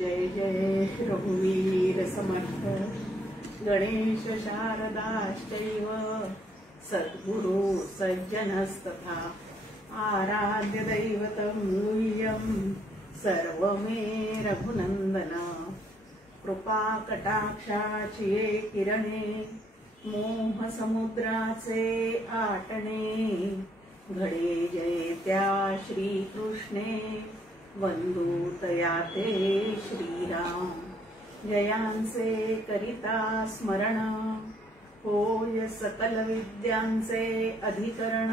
जय जय रघुवीर समर्थ गणेश शारदाश्चैव सद्गुरु सज्जनस्तथा आराध्य दैवतं गुह्यं सर्वमे रघुनंदन कृपा कटाक्षाची किरणे मोह समुद्राचे आटणे घडे जय त्या श्री कृष्णे वंदूतया ते श्रीराम जयांचे करिता स्मरण होय सकल विद्यांचे अधिकरण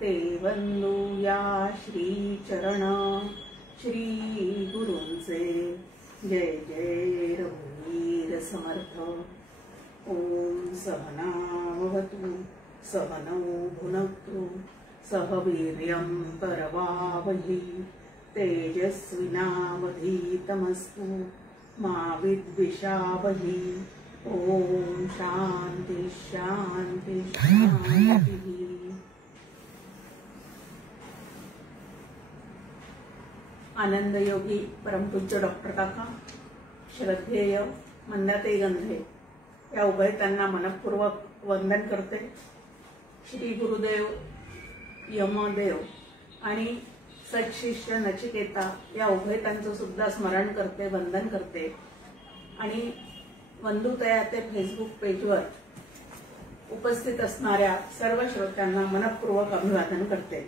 ते वंदूया श्री चरण श्री गुरूंचे जय जय रघुवीर समर्थ। ओम सहनावतु सहनौ भुनक्तु सह वीर्यं करवावहि तेजस्विनावधीतमस्तु मा विद्विषावहि। ओम शांति शांति शांति। आनंद योगी परमपूज्य डॉक्टर काका, श्रद्धेय मंदाताई गंधे या उभयतांना मनपूर्वक वंदन करते। श्री गुरुदेव यमदेव आणि सत्शिष्य नचिकेता या उभयतांचं सुद्धा स्मरण करते, वंदन करते आणि वंदूतया ते फेसबुक पेजवर उपस्थित असणाऱ्या सर्व श्रोत्यांना मनपूर्वक अभिवादन करते।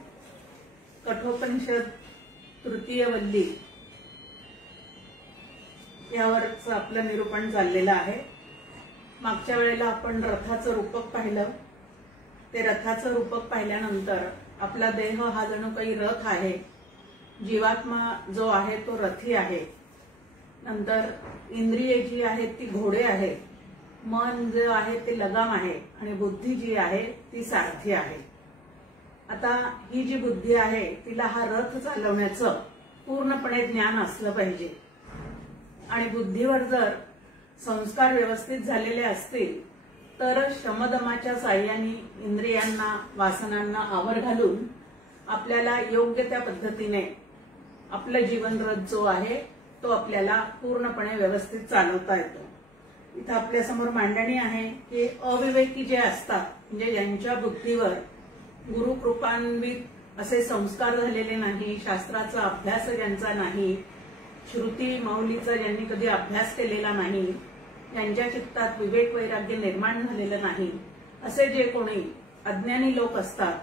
कठोपनिषद तृतीय वल्ली यावरच आपलं निरूपण चाललेलं आहे। मागच्या वेळेला आपण रथाचं रूपक पाहिलं। ते रथाचं रूपक पाहिल्यानंतर आपला देह हा जणू काही रथ आहे, जीवात्मा जो आहे तो रथी आहे, नंतर इंद्रिये जी आहेत ती घोडे आहेत, मन जे आहे ते लगाम आहे आणि बुद्धी जी आहे ती सारथी आहे। आता ही जी बुद्धी आहे तिला हा रथ चालवण्याचं पूर्णपणे ज्ञान असलं पाहिजे आणि बुद्धीवर जर संस्कार व्यवस्थित झालेले असतील तर शमदमाच्या साह्याने इंद्रियांना वासनांना आवर घालून आपल्याला योग्य त्या पद्धतीने आपलं जीवन रथ जो आहे तो आपल्याला पूर्णपणे व्यवस्थित चालवता येतो। इथं आपल्या समोर मांडणी आहे की अविवेकी जे असतात म्हणजे ज्यांच्या बुद्धीवर गुरुकृपान्वित असे संस्कार झालेले नाही, शास्त्राचा अभ्यास ज्यांचा नाही, श्रुती मौलीचा ज्यांनी कधी अभ्यास केलेला नाही, ज्यांच्या चित्तात विवेक वैराग्य निर्माण झालेलं नाही, असे जे कोणी अज्ञानी लोक असतात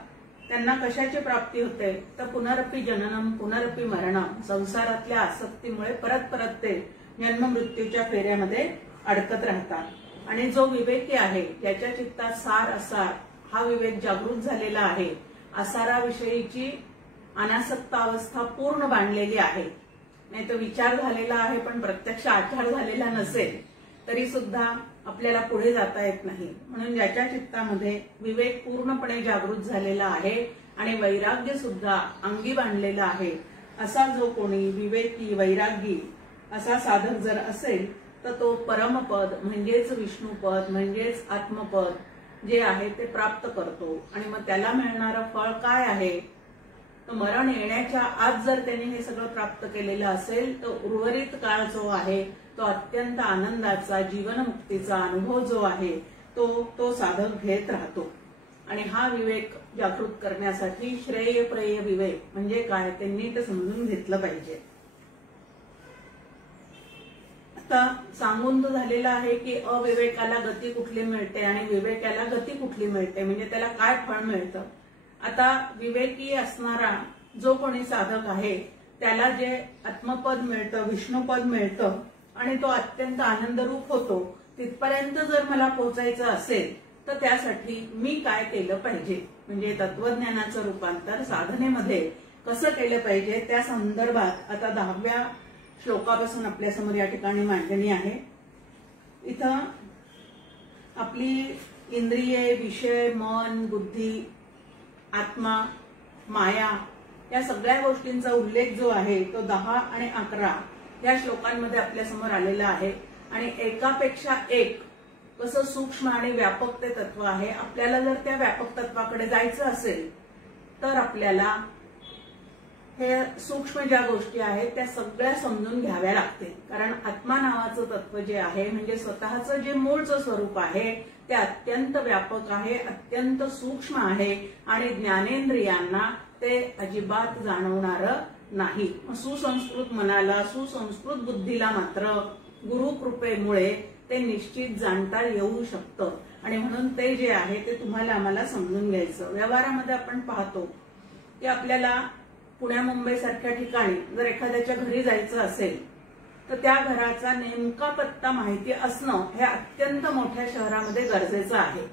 त्यांना कशाची प्राप्ती होते तर पुनरपि जननम पुनरपि मरणम, संसारातल्या आसक्तीमुळे परत परत ते जन्म मृत्यूच्या फेऱ्यामध्ये अडकत राहतात। आणि जो विवेकी आहे ज्याच्या चित्तात सार असार हा विवेक जागृत झालेला आहे, आसाराविषयीची अनासक्त अवस्था पूर्ण बांधलेली आहे, नाही तर विचार झालेला आहे पण प्रत्यक्ष आचार झालेला नसेल तरी सुद्धा आपल्याला पुढे जाता येत नाही। म्हणून ज्याच्या चित्तामध्ये विवेक पूर्णपणे जागृत झालेला आहे आणि वैराग्य सुद्धा अंगी बांधलेला आहे, असा जो कोणी विवेकी वैरागी असा साधक जर असेल तर तो परमपद म्हणजेच विष्णुपद म्हणजेच आत्मपद जे आहे ते प्राप्त करतो। आणि मग त्याला मिळणारं फळ काय आहे तर मरण येण्याच्या आत जर त्याने हे सगळं प्राप्त केलेलं असेल तर उर्वरित काळ जो आहे तो अत्यंत आनंदाचा जीवनमुक्तीचा अनुभव जो आहे तो साधक घेत राहतो। आणि हा विवेक जागृत करण्यासाठी श्रेय प्रेय विवेक म्हणजे काय ते नीट समजून घेतलं पाहिजे। आता सांगून तो झालेला आहे की अविवेकाला गती कुठली मिळते आणि विवेकाला गती कुठली मिळते, म्हणजे त्याला काय फळ मिळतं। आता विवेकी असणारा जो कोणी साधक आहे त्याला जे आत्मपद मिळतं, विष्णुपद मिळतं आणि तो अत्यंत आनंदरूप होतो, तिथपर्यंत जर मला पोहोचायचं असेल तर त्यासाठी मी काय केलं पाहिजे, म्हणजे तत्वज्ञानाचं रूपांतर साधनेमध्ये कसं केलं पाहिजे त्या संदर्भात आता 10व्या श्लोकापासून आपल्यासमोर या ठिकाणी मांडणी आहे। इथं आपली इंद्रिये, विषय, मन, बुद्धी, आत्मा, माया या सगळ्या गोष्टींचा उल्लेख जो आहे तो 10 आणि 11 या श्लोकांमध्ये आपल्यासमोर आलेला आहे। आणि एकापेक्षा एक कसं सूक्ष्म आणि व्यापक ते तत्व आहे। आपल्याला जर त्या व्यापक तत्वाकडे जायचं असेल तर आपल्याला हे सूक्ष्म ज्या गोष्टी आहेत त्या सगळ्या समजून घ्याव्या लागते. कारण आत्मा नावाचं तत्व जे आहे म्हणजे स्वतःचं जे मूळचं स्वरूप आहे ते अत्यंत व्यापक आहे, अत्यंत सूक्ष्म आहे आणि ज्ञानेंद्रियांना ते अजिबात जाणवणारं नाही. सुसंस्कृत मनाला, सुसंस्कृत बुद्धीला मात्र गुरु कृपेमुळे ते निश्चित जाणता येऊ शकतं. आणि म्हणून ते जे आहे ते तुम्हाला आम्हाला समजून घ्यायचं. व्यवहारामध्ये आपण पाहतो की आपल्याला पुण्या मुंबई सारख्या ठिकाणी जर एखाद्याच्या घरी जायचं असेल तर त्या घराचा नेमका पत्ता माहिती असणं हे अत्यंत मोठ्या शहरामध्ये गरजेचं आहे.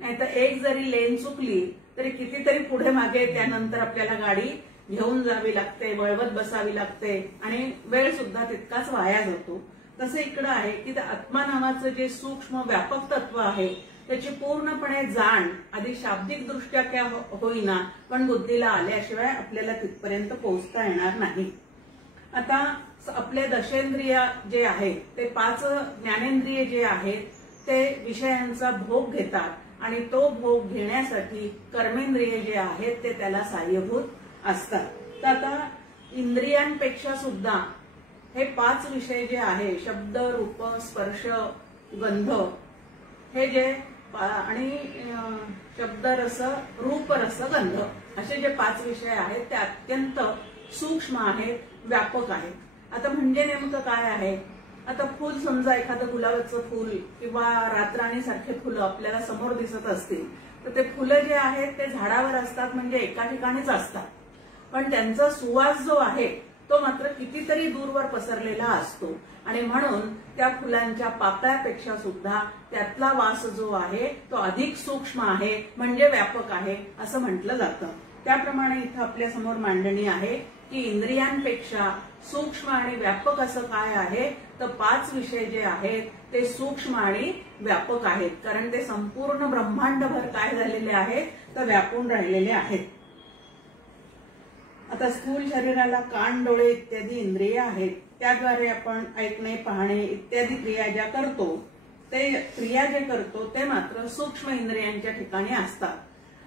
नाहीतर एक जरी लेन चुकली तरी कितीतरी पुढे मागे त्यानंतर आपल्याला गाडी घेऊन जावी लागते, वळवत बसावी लागते आणि वेळ सुद्धा तितकाच वाया जातो. तसं इकडं आहे की आत्मा नावाचं जे सूक्ष्म व्यापक तत्व आहे त्याची पूर्णपणे जाण आधी शाब्दिक दृष्ट्या काय होईना पण बुद्धीला आल्याशिवाय आपल्याला तिथपर्यंत पोहोचता येणार नाही. आता आपले दशेंद्रिय जे आहेत ते 5 ज्ञानेंद्रिय जे आहेत ते विषयांचा भोग घेतात आणि तो भोग घेण्यासाठी कर्मेंद्रिय जे आहेत ते त्याला सहाय्यभूत असतात. तर आता इंद्रियांपेक्षा सुद्धा हे 5 विषय जे आहे शब्द, रूप, स्पर्श, गंध हे जे आणि शब्द रस, रूप रस, गंध असे जे 5 विषय आहेत ते अत्यंत सूक्ष्म आहेत, व्यापक आहेत. आता म्हणजे नेमकं काय आहे? आता फुल समजा एखादं गुलाबाचं फुल किंवा रातराणी सारखे फुलं आपल्याला समोर दिसत असतील तर ते फुलं जे आहेत ते झाडावर असतात म्हणजे एका ठिकाणीच असतात. पण त्यांचा सुवास जो आहे तो मात्र कितीतरी दूरवर पसरलेला असतो आणि म्हणून त्या फुलांच्या पाकळ्यापेक्षा सुद्धा त्यातला वास जो आहे तो अधिक सूक्ष्म आहे म्हणजे व्यापक आहे असं म्हटलं जातं. त्याप्रमाणे इथं आपल्या समोर मांडणी आहे की इंद्रियांपेक्षा सूक्ष्म आणि व्यापक असं काय आहे तर 5 विषय जे आहेत ते सूक्ष्म आणि व्यापक आहेत. कारण ते संपूर्ण ब्रह्मांडभर काय झालेले आहेत तर व्यापून राहिलेले आहेत. आता स्थूल शरीराला कान, डोळे इत्यादी इंद्रिय आहेत. त्याद्वारे आपण ऐकणे, पाहणे इत्यादी क्रिया ज्या करतो ते क्रिया जे करतो ते मात्र सूक्ष्म इंद्रियांच्या ठिकाणी असतात.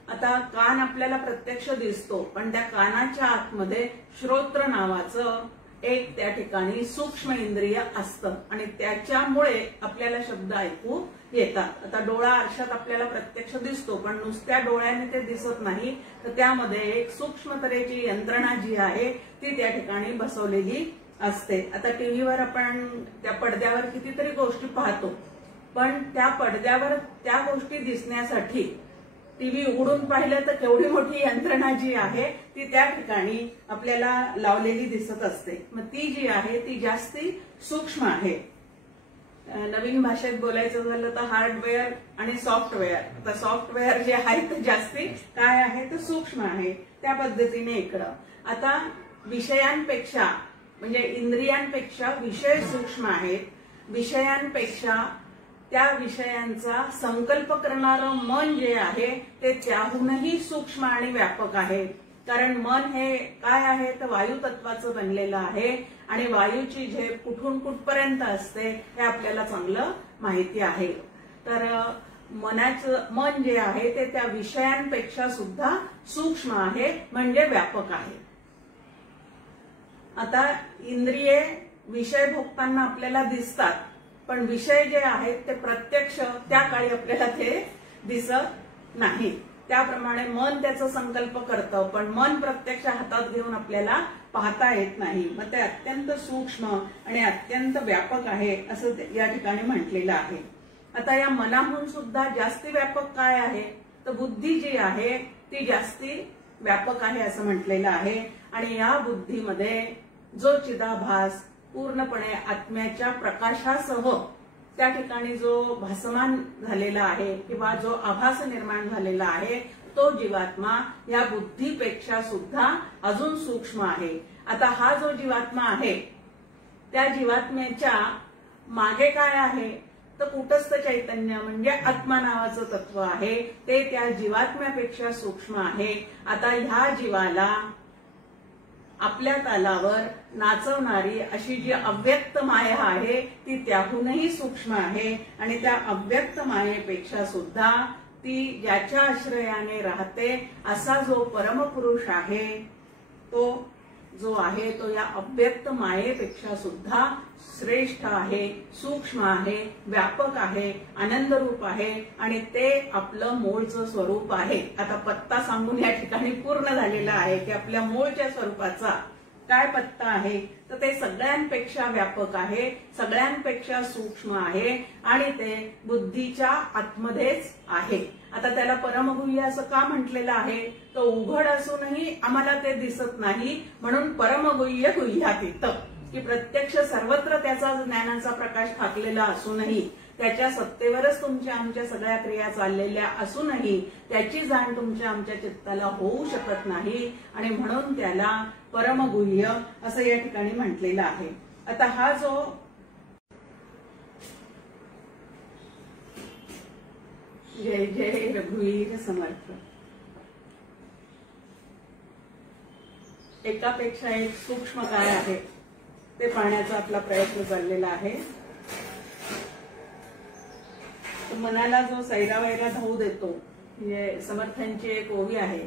आता कान आपल्याला प्रत्यक्ष दिसतो पण त्या कानाच्या आतमध्ये श्रोत्र नावाचं एक त्या ठिकाणी सूक्ष्म इंद्रिय असतं आणि त्याच्यामुळे आपल्याला शब्द ऐकू येतात. आता डोळा आरशात आपल्याला प्रत्यक्ष दिसतो पण नुसत्या डोळ्याने ते दिसत नाही तर त्यामध्ये एक सूक्ष्म तऱ्हेची यंत्रणा जी आहे ती त्या ठिकाणी बसवलेली असते. आता टीव्हीवर आपण त्या पडद्यावर कितीतरी गोष्टी पाहतो पण त्या पडद्यावर त्या गोष्टी दिसण्यासाठी टीव्ही उघडून पाहिलं तर केवढी मोठी यंत्रणा जी आहे ती त्या ठिकाणी आपल्याला लावलेली दिसत असते. मग ती जी आहे ती जास्ती सूक्ष्म आहे. नवीन भाषेत बोलायचं झालं तर हार्डवेअर आणि सॉफ्टवेअर. आता सॉफ्टवेअर जे आहे ते जास्ती काय आहे तर सूक्ष्म आहे. त्या पद्धतीने इकडं आता विषयांपेक्षा म्हणजे इंद्रियांपेक्षा विषय सूक्ष्म आहेत. विषयांपेक्षा त्या विषयांचा संकल्प करणारं मन जे आहे ते त्याहूनही सूक्ष्म आणि व्यापक आहे. कारण मन हे काय आहे तर वायू तत्वाचं बनलेलं आहे आणि वायूची झेप कुठून कुठपर्यंत असते हे आपल्याला चांगलं माहिती आहे. तर मनाचं मन जे आहे ते त्या विषयांपेक्षा सुद्धा सूक्ष्म आहे म्हणजे व्यापक आहे. आता इंद्रिये विषय भोगताना आपल्याला दिसतात पण विषय जे आहेत ते प्रत्यक्ष त्या काळी आपल्याला ते दिसत नाही. त्याप्रमाणे मन त्याचा संकल्प करतं पण मन प्रत्यक्ष हातात घेऊन आपल्याला पाहता येत नाही. मग ते अत्यंत सूक्ष्म आणि अत्यंत व्यापक आहे असं या ठिकाणी म्हटलेलं आहे. आता या मनाहून सुद्धा जास्ती व्यापक काय आहे तर बुद्धी जी आहे ती जास्ती व्यापक आहे असं म्हटलेलं आहे. आणि या बुद्धीमध्ये जो चिदाभास पूर्णपणे आत्म्याच्या प्रकाशासह त्या ठिकाणी जो भासमान झालेला आहे किंवा जो आभास निर्माण झालेला आहे तो जीवात्मा या बुद्धीपेक्षा सुद्धा अजून सूक्ष्म आहे. आता हा जो जीवात्मा आहे त्या जीवात्म्याच्या मागे काय आहे तर कूटस्थ चैतन्य म्हणजे आत्मा नावाचं तत्व आहे ते त्या जीवात्म्यापेक्षा सूक्ष्म आहे. आता ह्या जीवाला आपल्या तालावर नाचवणारी अशी जी अव्यक्त माया आहे ती त्याहूनही सूक्ष्म आहे आणि त्या अव्यक्त मायेपेक्षा सुद्धा ती ज्याच्या आश्रयाने राहते असा जो परमपुरुष आहे तो जो आहे तो या अव्यक्त मायेपेक्षा सुद्धा श्रेष्ठ आहे, सूक्ष्म आहे, व्यापक आहे, आनंदरूप आहे आणि ते आपलं मूळचं स्वरूप आहे. आता पत्ता सांगून या ठिकाणी पूर्ण झालेला आहे की आपल्या मूळच्या स्वरूपाचा काय पत्ता आहे, तर ते सगळ्यांपेक्षा व्यापक आहे, सगळ्यांपेक्षा सूक्ष्म आहे आणि ते बुद्धीच्या आतमध्येच आहे. आता त्याला परमगुह्य असं का म्हटलेलं आहे, तो उघड असूनही आम्हाला ते दिसत नाही म्हणून परमगुह्य गुह्यातीत, की प्रत्यक्ष सर्वत्र त्याचा ज्ञानाचा प्रकाश ठाकलेला असूनही, त्याच्या सत्तेवरच तुमच्या आमच्या सगळ्या क्रिया चाललेल्या असूनही त्याची जाण तुमच्या आमच्या चित्ताला होऊ शकत नाही आणि म्हणून त्याला परमगुह्य असं या ठिकाणी म्हटलेलं आहे. आता हा जो जय जय रघुवीर समर्थ, एकापेक्षा एक सूक्ष्म काय आहे ते पाहण्याचा आपला प्रयत्न चाललेला आहे. मनाला जो सैरावैरा धावू देतो, म्हणजे समर्थांची एक ओवी आहे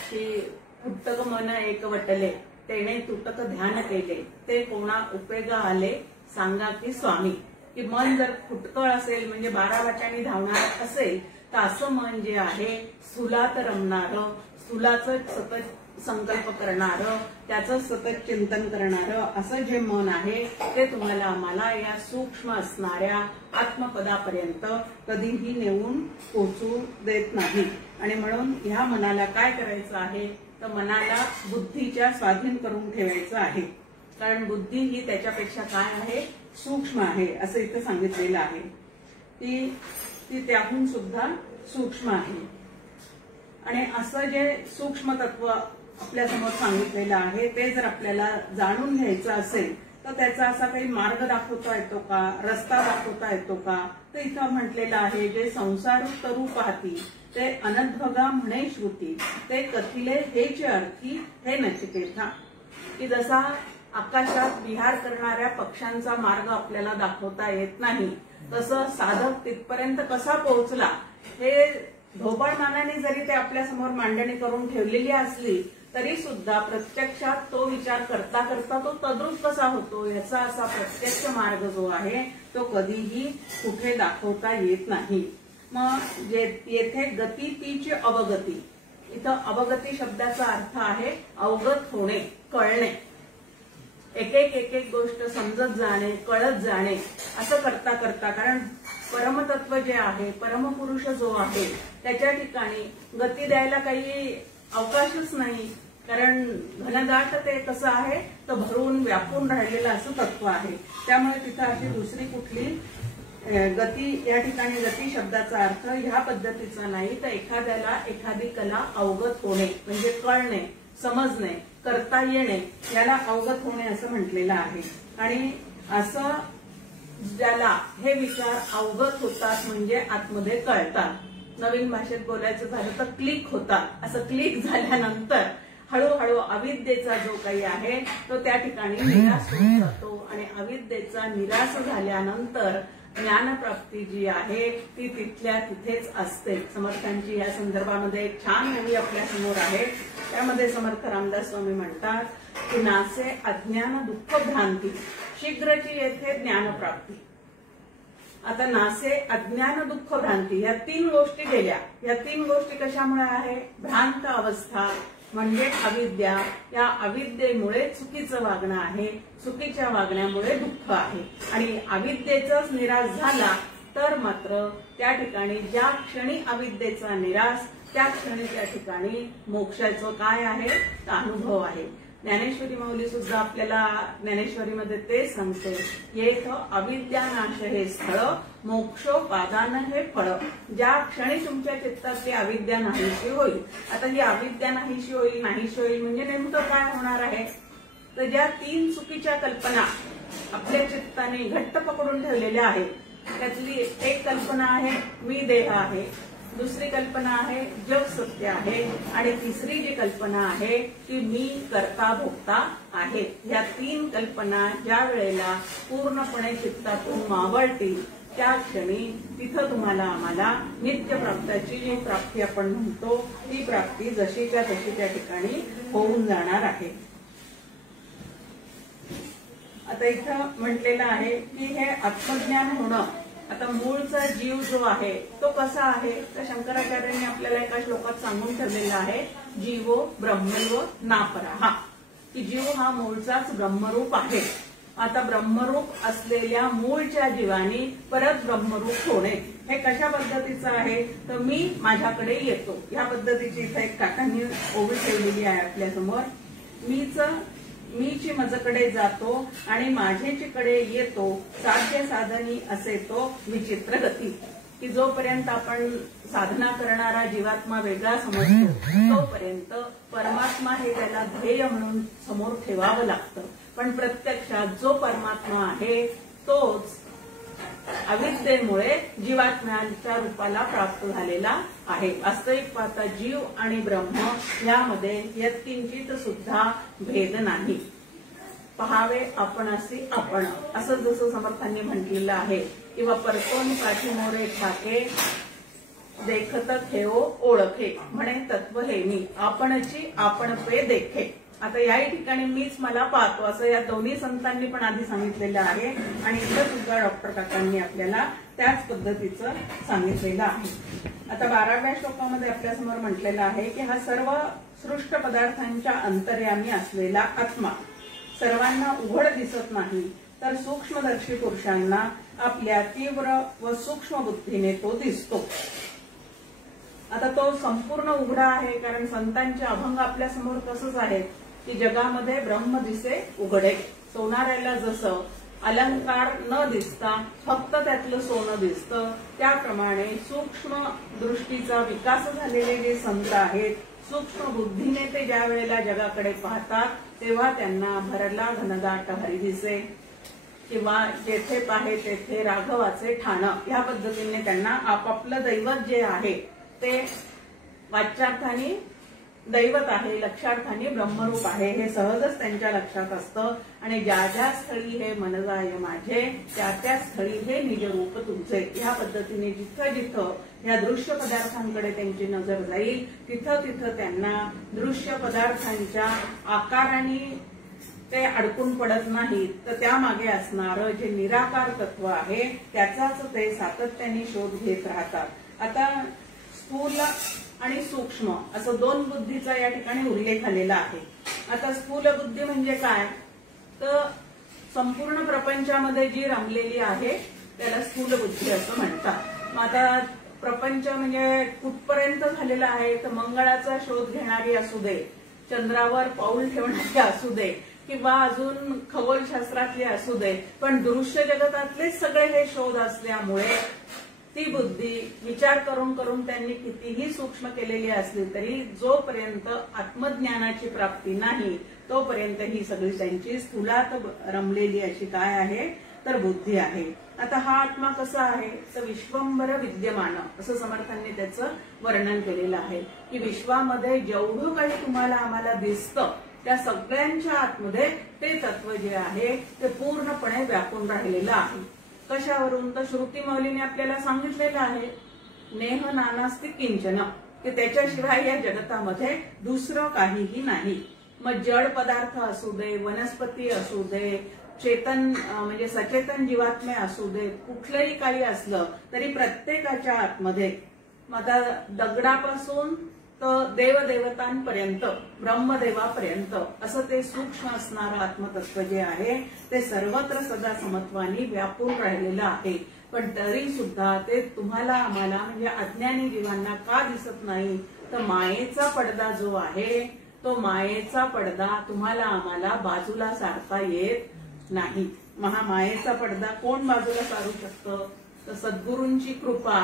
की फुटक मन एक वटले, तेने तुटक ध्यान केले, ते कोणा उपयोगा आले सांगा की स्वामी. की मन जर फुटकळ असेल म्हणजे 12 वाटांनी धावणार असेल तर असं मन जे आहे स्थूलात रमणारं, स्थूलाचं सतत संकल्प करणारं, त्याचं सतत चिंतन करणारं असं जे मन आहे ते तुम्हाला आम्हाला या सूक्ष्म असणाऱ्या आत्मपदापर्यंत कधीही नेऊन पोचू देत नाही. आणि म्हणून ह्या मनाला काय करायचं आहे, तर मनाला बुद्धीच्या स्वाधीन करून ठेवायचं आहे. कारण बुद्धी ही त्याच्यापेक्षा काय आहे, सूक्ष्म आहे असं इथं सांगितलेलं आहे. ती त्याहून सुद्धा सूक्ष्म आहे. आणि असं जे सूक्ष्म तत्व आपल्या समोर सांगितलेलं आहे ते जर आपल्याला जाणून घ्यायचं असेल तर त्याचा असा काही मार्ग दाखवता येतो का, रस्ता दाखवता येतो का, तर इथं म्हटलेलं आहे जे संसार तरू पाहती ते अनद्भगा म्हणे श्रुती, ते कथिले हेचे अर्थी हे नचिकेता. की जसा आकाशात विहार करणाऱ्या पक्ष्यांचा मार्ग आपल्याला दाखवता येत नाही तसं साधक तिथपर्यंत कसा पोहोचला हे ढोबळमानाने जरी ते आपल्या समोर मांडणी करून ठेवलेली असली तरी सुद्धा प्रत्यक्षात तो विचार करता करता तो तद्रूप कसा होतो याचा असा प्रत्यक्ष मार्ग जो आहे तो कधीही कुठे दाखवता येत नाही. मग येथे गती तीची अवगती, इथं अवगती शब्दाचा अर्थ आहे अवगत होणे, कळणे, एक एक गोष्ट समजत जाणे, कळत जाणे असं करता करता. कारण परमतत्व जे आहे, परमपुरुष जो आहे त्याच्या ठिकाणी गती द्यायला काही अवकाशच नाही. कारण घनदाट ते कसं आहे तर भरून व्यापून राहिलेलं असं तत्व आहे. त्यामुळे तिथं अशी दुसरी कुठली गती, या ठिकाणी गती शब्दाचा अर्थ ह्या पद्धतीचा नाही तर एखाद्याला एखादी कला अवगत होणे म्हणजे कळणे, समजणे, करता येणे याला अवगत होणे असं म्हटलेलं आहे. आणि असं ज्याला हे विचार अवगत होतात म्हणजे आतमध्ये कळतात, नवीन भाषेत बोलायचं झालं तर क्लिक होतात. असं क्लिक झाल्यानंतर हळूहळू अविद्येचा जो काही आहे तो त्या ठिकाणी निराश होत जातो आणि अविद्येचा निराश झाल्यानंतर ज्ञानप्राप्ती जी आहे ती तिथल्या तिथेच असते. समर्थांची या संदर्भामध्ये एक छान ओवी आपल्या समोर आहे. त्यामध्ये समर्थ रामदास स्वामी म्हणतात की नासे अज्ञान दुःख भ्रांती, शीघ्रची येथे ज्ञानप्राप्ती. आता नासे अज्ञान दुःख भ्रांती या 3 गोष्टी गेल्या. या 3 गोष्टी कशामुळे आहे, भ्रांत अवस्था म्हणजे अविद्या, या अविद्येमुळे चुकीचं वागणं आहे, चुकीच्या वागण्यामुळे दुःख आहे. आणि अविद्येचाच निराश झाला तर मात्र त्या ठिकाणी ज्या क्षणी अविद्येचा निराश त्या क्षणी त्या ठिकाणी मोक्षाचं काय आहे तर अनुभव आहे. ज्ञानेश्वरी माऊली सुद्धा आपल्याला ज्ञानेश्वरीमध्ये ते सांगते, येथ अविद्यानाश हे स्थळ, मोक्षोपादान हे फळ. ज्या क्षणी तुमच्या चित्तातली अविद्या नाहीशी होईल. आता ही अविद्या नाहीशी होईल, नाहीशी होईल म्हणजे नेमकं काय होणार आहे तर ज्या 3 चुकीच्या कल्पना आपल्या चित्ताने घट्ट पकडून ठेवलेल्या आहेत त्यातली एक कल्पना आहे मी देह आहे, दुसरी कल्पना आहे जग सत्य आहे आणि तिसरी जी कल्पना आहे ती मी कर्ता भोक्ता आहे. या 3 कल्पना ज्या वेळेला पूर्णपणे चित्तातून मावळतील त्या क्षणी तिथं तुम्हाला आम्हाला नित्य प्राप्ताची जी प्राप्ती आपण म्हणतो ती प्राप्ती जशीच्या तशी त्या ठिकाणी होऊन जाणार आहे. आता इथं म्हटलेलं आहे की हे आत्मज्ञान होणं, आता मूळचा जीव जो आहे तो कसा आहे, तर शंकराचार्यांनी आपल्याला एका श्लोकात सांगून ठेवलेला आहे, जीवो ब्रह्मैव नापरा, की जीव हा मूळचाच ब्रह्मरूप आहे. आता ब्रह्मरूप असलेल्या मूळच्या जीवानी परत ब्रह्मरूप होणे हे कशा पद्धतीचं आहे, तर मी माझ्याकडे येतो या पद्धतीची इथे एक काकांनी ओवी ठेवलेली आहे आपल्या समोर. मीची मजकडे जातो आणि माझेचीकडे येतो, साध्य साधनी असे तो विचित्र गती, की जोपर्यंत आपण साधना करणारा जीवात्मा वेगळा समजतो तोपर्यंत परमात्मा हे त्याला ध्येय म्हणून समोर ठेवावं लागतं. पण प्रत्यक्षात जो परमात्मा आहे तोच अविद्येमुळे जीवात्म्याच्या रूपाला प्राप्त झालेला आहे. वास्तविक पाहता जीव आणि ब्रह्म यामध्ये यत्किंचित सुद्धा भेद नाही. पहावे आपणासी आपण, असं जसं समर्थांनी म्हटलेलं आहे, किंवा परतोन पाठीमोरे ठाके देखत ठेवो ओळखे, म्हणे तत्व हे मी आपणची आपण पे देखे. आता याही ठिकाणी मीच मला पाहतो असं या दोन्ही संतांनी पण आधी सांगितलेलं आहे आणि इथं सुद्धा डॉक्टर काकांनी आपल्याला त्याच पद्धतीचं सांगितलेलं आहे. आता 12व्या श्लोकामध्ये आपल्यासमोर म्हटलेलं आहे की हा सर्व सृष्ट पदार्थांच्या अंतर्यामी असलेला आत्मा सर्वांना उघड दिसत नाही, तर सूक्ष्मदर्शी पुरुषांना आपल्या तीव्र व सूक्ष्म बुद्धीने तो दिसतो. आता तो संपूर्ण उघडा आहे, कारण संतांचे अभंग आपल्या समोर तसंच आहे की जगामध्ये ब्रह्म दिसे उघडे. सोनाऱ्याला जसं अलंकार न दिसता फक्त त्यातलं सोनं दिसतं, त्याप्रमाणे सूक्ष्म दृष्टीचा विकास झालेले जे संत आहेत, सूक्ष्म बुद्धीने ते ज्या वेळेला जगाकडे पाहतात तेव्हा त्यांना भरला घनदाट हरी दिसे, किंवा जेथे पाहे तेथे राघवाचे ठाणं, ह्या पद्धतीने त्यांना आपापलं दैवत जे आहे ते वाच्यार्थाने दैवत आहे, लक्षार्थाने ब्रह्मरूप आहे हे सहजच त्यांच्या लक्षात असतं. आणि ज्या ज्या स्थळी हे मन जाय माझे, त्या त्या स्थळी हे निजरूप तुझे, ह्या पद्धतीने जिथं जिथं या दृश्य पदार्थांकडे त्यांची नजर जाईल तिथं तिथं त्यांना दृश्य पदार्थांच्या आकाराने ते अडकून पडत नाहीत, तर त्यामागे असणारं जे निराकार तत्व आहे त्याचाच ते सातत्याने शोध घेत राहतात. आता स्थूल आणि सूक्ष्म असं दोन बुद्धीचा या ठिकाणी उल्लेख आलेला आहे. आता स्थूल बुद्धी म्हणजे काय, तर संपूर्ण प्रपंचामध्ये जी रमलेली आहे त्याला स्थूल बुद्धी असं म्हणतात. आता प्रपंच म्हणजे कुठपर्यंत झालेला आहे, तर मंगळाचा शोध घेणारी असू दे, चंद्रावर पाऊल ठेवणारी असू दे, किंवा अजून खगोलशास्त्रातले असू दे, पण दृश्य जगतातलेच सगळे हे शोध असल्यामुळे ती बुद्धी विचार करून करून त्यांनी कितीही सूक्ष्म केलेली असली तरी जोपर्यंत आत्मज्ञानाची प्राप्ती नाही तोपर्यंत ही सगळी त्यांची स्थूलात रमलेली अशी काय आहे, तर बुद्धी आहे. आता हा आत्मा कसा आहे, तर विश्वंभर विद्यमान असं समर्थांनी त्याचं वर्णन केलेलं आहे, की विश्वामध्ये जेवढं काही तुम्हाला आम्हाला दिसतं त्या सगळ्यांच्या आतमध्ये ते तत्व जे आहे ते पूर्णपणे व्यापून राहिलेलं आहे. कशावरून, तर श्रुती मौलीने आपल्याला सांगितलेलं आहे, नेह नानास्ति किंचन, की त्याच्याशिवाय या जगतामध्ये दुसरं काहीही नाही. मग जड पदार्थ असू दे, वनस्पती असू दे, चेतन म्हणजे सचेतन जीवात्मे असू दे, कुठलंही काही असलं तरी प्रत्येकाच्या आतमध्ये, आता दगडापासून तर देवदेवतांपर्यंत, ब्रह्मदेवापर्यंत असं ते सूक्ष्म असणारं आत्मतत्व जे आहे ते सर्वत्र सदा समत्वानी व्यापून राहिलेलं आहे. पण तरी सुद्धा ते तुम्हाला आम्हाला म्हणजे अज्ञानी जीवांना का दिसत नाही, तर मायेचा पडदा जो आहे तो मायेचा पडदा तुम्हाला आम्हाला बाजूला सारता येत नाही. मायेचा पडदा कोण बाजूला सारू शकतं, तर सद्गुरूंची कृपा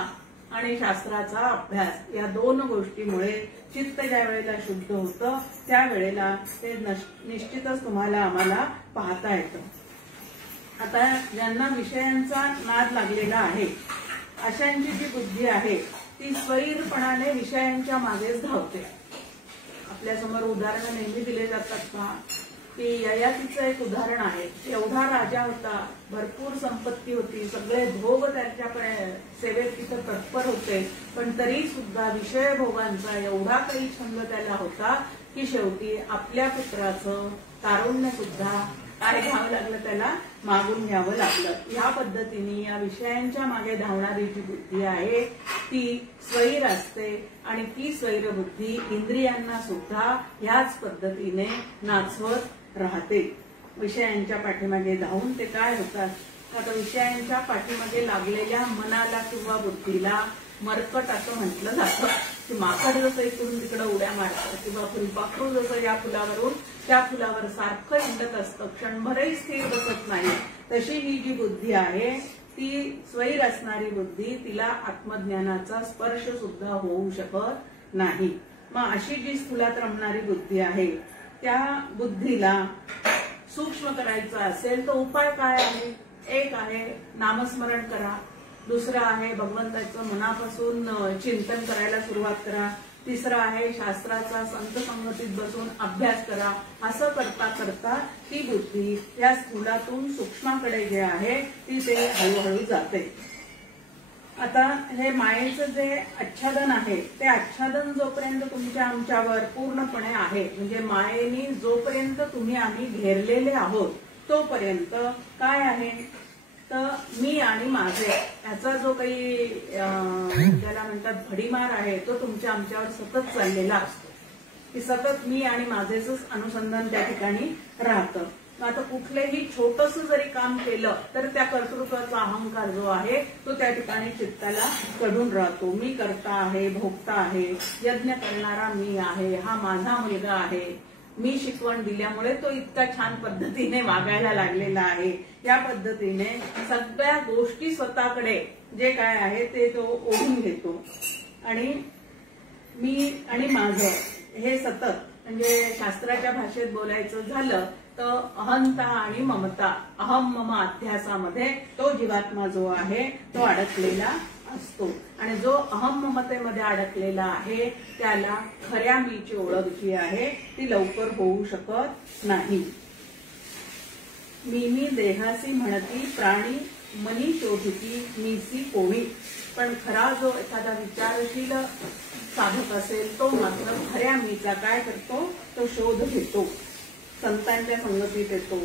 आणि शास्त्राचा अभ्यास या दोन गोष्टीमुळे चित्त ज्या वेळेला शुद्ध होतं त्यावेळेला ते निश्चितच तुम्हाला आम्हाला पाहता येतं. आता ज्यांना विषयांचा नाद लागलेला आहे अशांची जी बुद्धी आहे ती स्वैरपणाने विषयांच्या मागेच धावते. आपल्यासमोर उदाहरणं नेहमी दिले जातात का, की ययातीचं एक उदाहरण आहे. एवढा राजा होता, भरपूर संपत्ती होती, सगळे भोग त्याच्या सेवेत तिथं तत्पर होते, पण तरी सुद्धा विषय भोगांचा एवढा काही छंद त्याला होता की शेवटी आपल्या पुत्राचं तारुण्य सुद्धा काय घ्यावं लागलं त्याला मागून घ्यावं लागलं. या पद्धतीने या विषयांच्या मागे धावणारी जी बुद्धी आहे ती स्वैर असते आणि ती स्वैर बुद्धी इंद्रियांना सुद्धा याच पद्धतीने नाचवत राहते. विषयांच्या पाठीमागे धावून ते काय होतात, आता विषयांच्या पाठीमागे लागलेल्या मनाला किंवा बुद्धीला मरकट असं म्हटलं जातं की माकड जसं इकडून तिकडे उड्या मारतं किंवा फुलपाखरू जसं या फुलावरून त्या फुलावर सारखं हिंडत असतं, क्षणभरही स्थिर बसत नाही, तशी ही जी बुद्धी आहे ती स्वैर असणारी बुद्धी, तिला आत्मज्ञानाचा स्पर्श सुद्धा होऊ शकत नाही. मग अशी जी स्थूलात रमणारी बुद्धी आहे त्या बुद्धीला सूक्ष्म करायचं असेल तर उपाय काय आहे? एक आहे नामस्मरण करा, दुसरं आहे भगवंताचं मनापासून चिंतन करायला सुरुवात करा, तिसरं आहे शास्त्राचा संत संगतीत बसून अभ्यास करा. असं करता करता ती बुद्धी या स्थूलातून सूक्ष्माकडे जे आहे ती ते हळूहळू जाते. आता हे मायेचं जे आच्छादन आहे ते आच्छादन जोपर्यंत तुमच्या आमच्यावर पूर्णपणे आहे, म्हणजे मायेने जोपर्यंत तुम्ही आम्ही घेरलेले आहोत तोपर्यंत काय आहे तर मी आणि माझे याचा जो काही त्याला म्हणतात भडीमार आहे तो तुमच्या आमच्यावर सतत चाललेला असतो, की सतत मी आणि माझेच अनुसंधान त्या ठिकाणी राहतं. आता कुठलेही छोटस जरी काम केलं तर त्या कर्तृत्वाचा अहंकार जो आहे तो त्या ठिकाणी चित्ताला चढून राहतो. मी करता आहे, भोगता आहे, यज्ञ करणारा मी आहे, हा माझा मुलगा आहे, मी शिकवण दिल्यामुळे तो इतका छान पद्धतीने वागायला लागलेला आहे. या पद्धतीने सगळ्या गोष्टी स्वतःकडे जे काय आहे ते तो ओढून घेतो आणि मी आणि माझं हे सतत, म्हणजे शास्त्राच्या भाषेत बोलायचं झालं तर अहंता आणि ममता, अहम मम अध्यासामध्ये तो जीवात्मा जो आहे तो अडकलेला असतो आणि जो अहम ममतेमध्ये अडकलेला आहे त्याला खऱ्या मीची ओळख जी आहे ती लवकर होऊ शकत नाही. मी देहासी म्हणती प्राणी मनी शोधिती मीसी कोणी. पण खरा जो एखादा विचारशील साधक असेल तो मात्र खऱ्या मीचा काय करतो तो शोध घेतो, संतांच्या संगतीत येतो,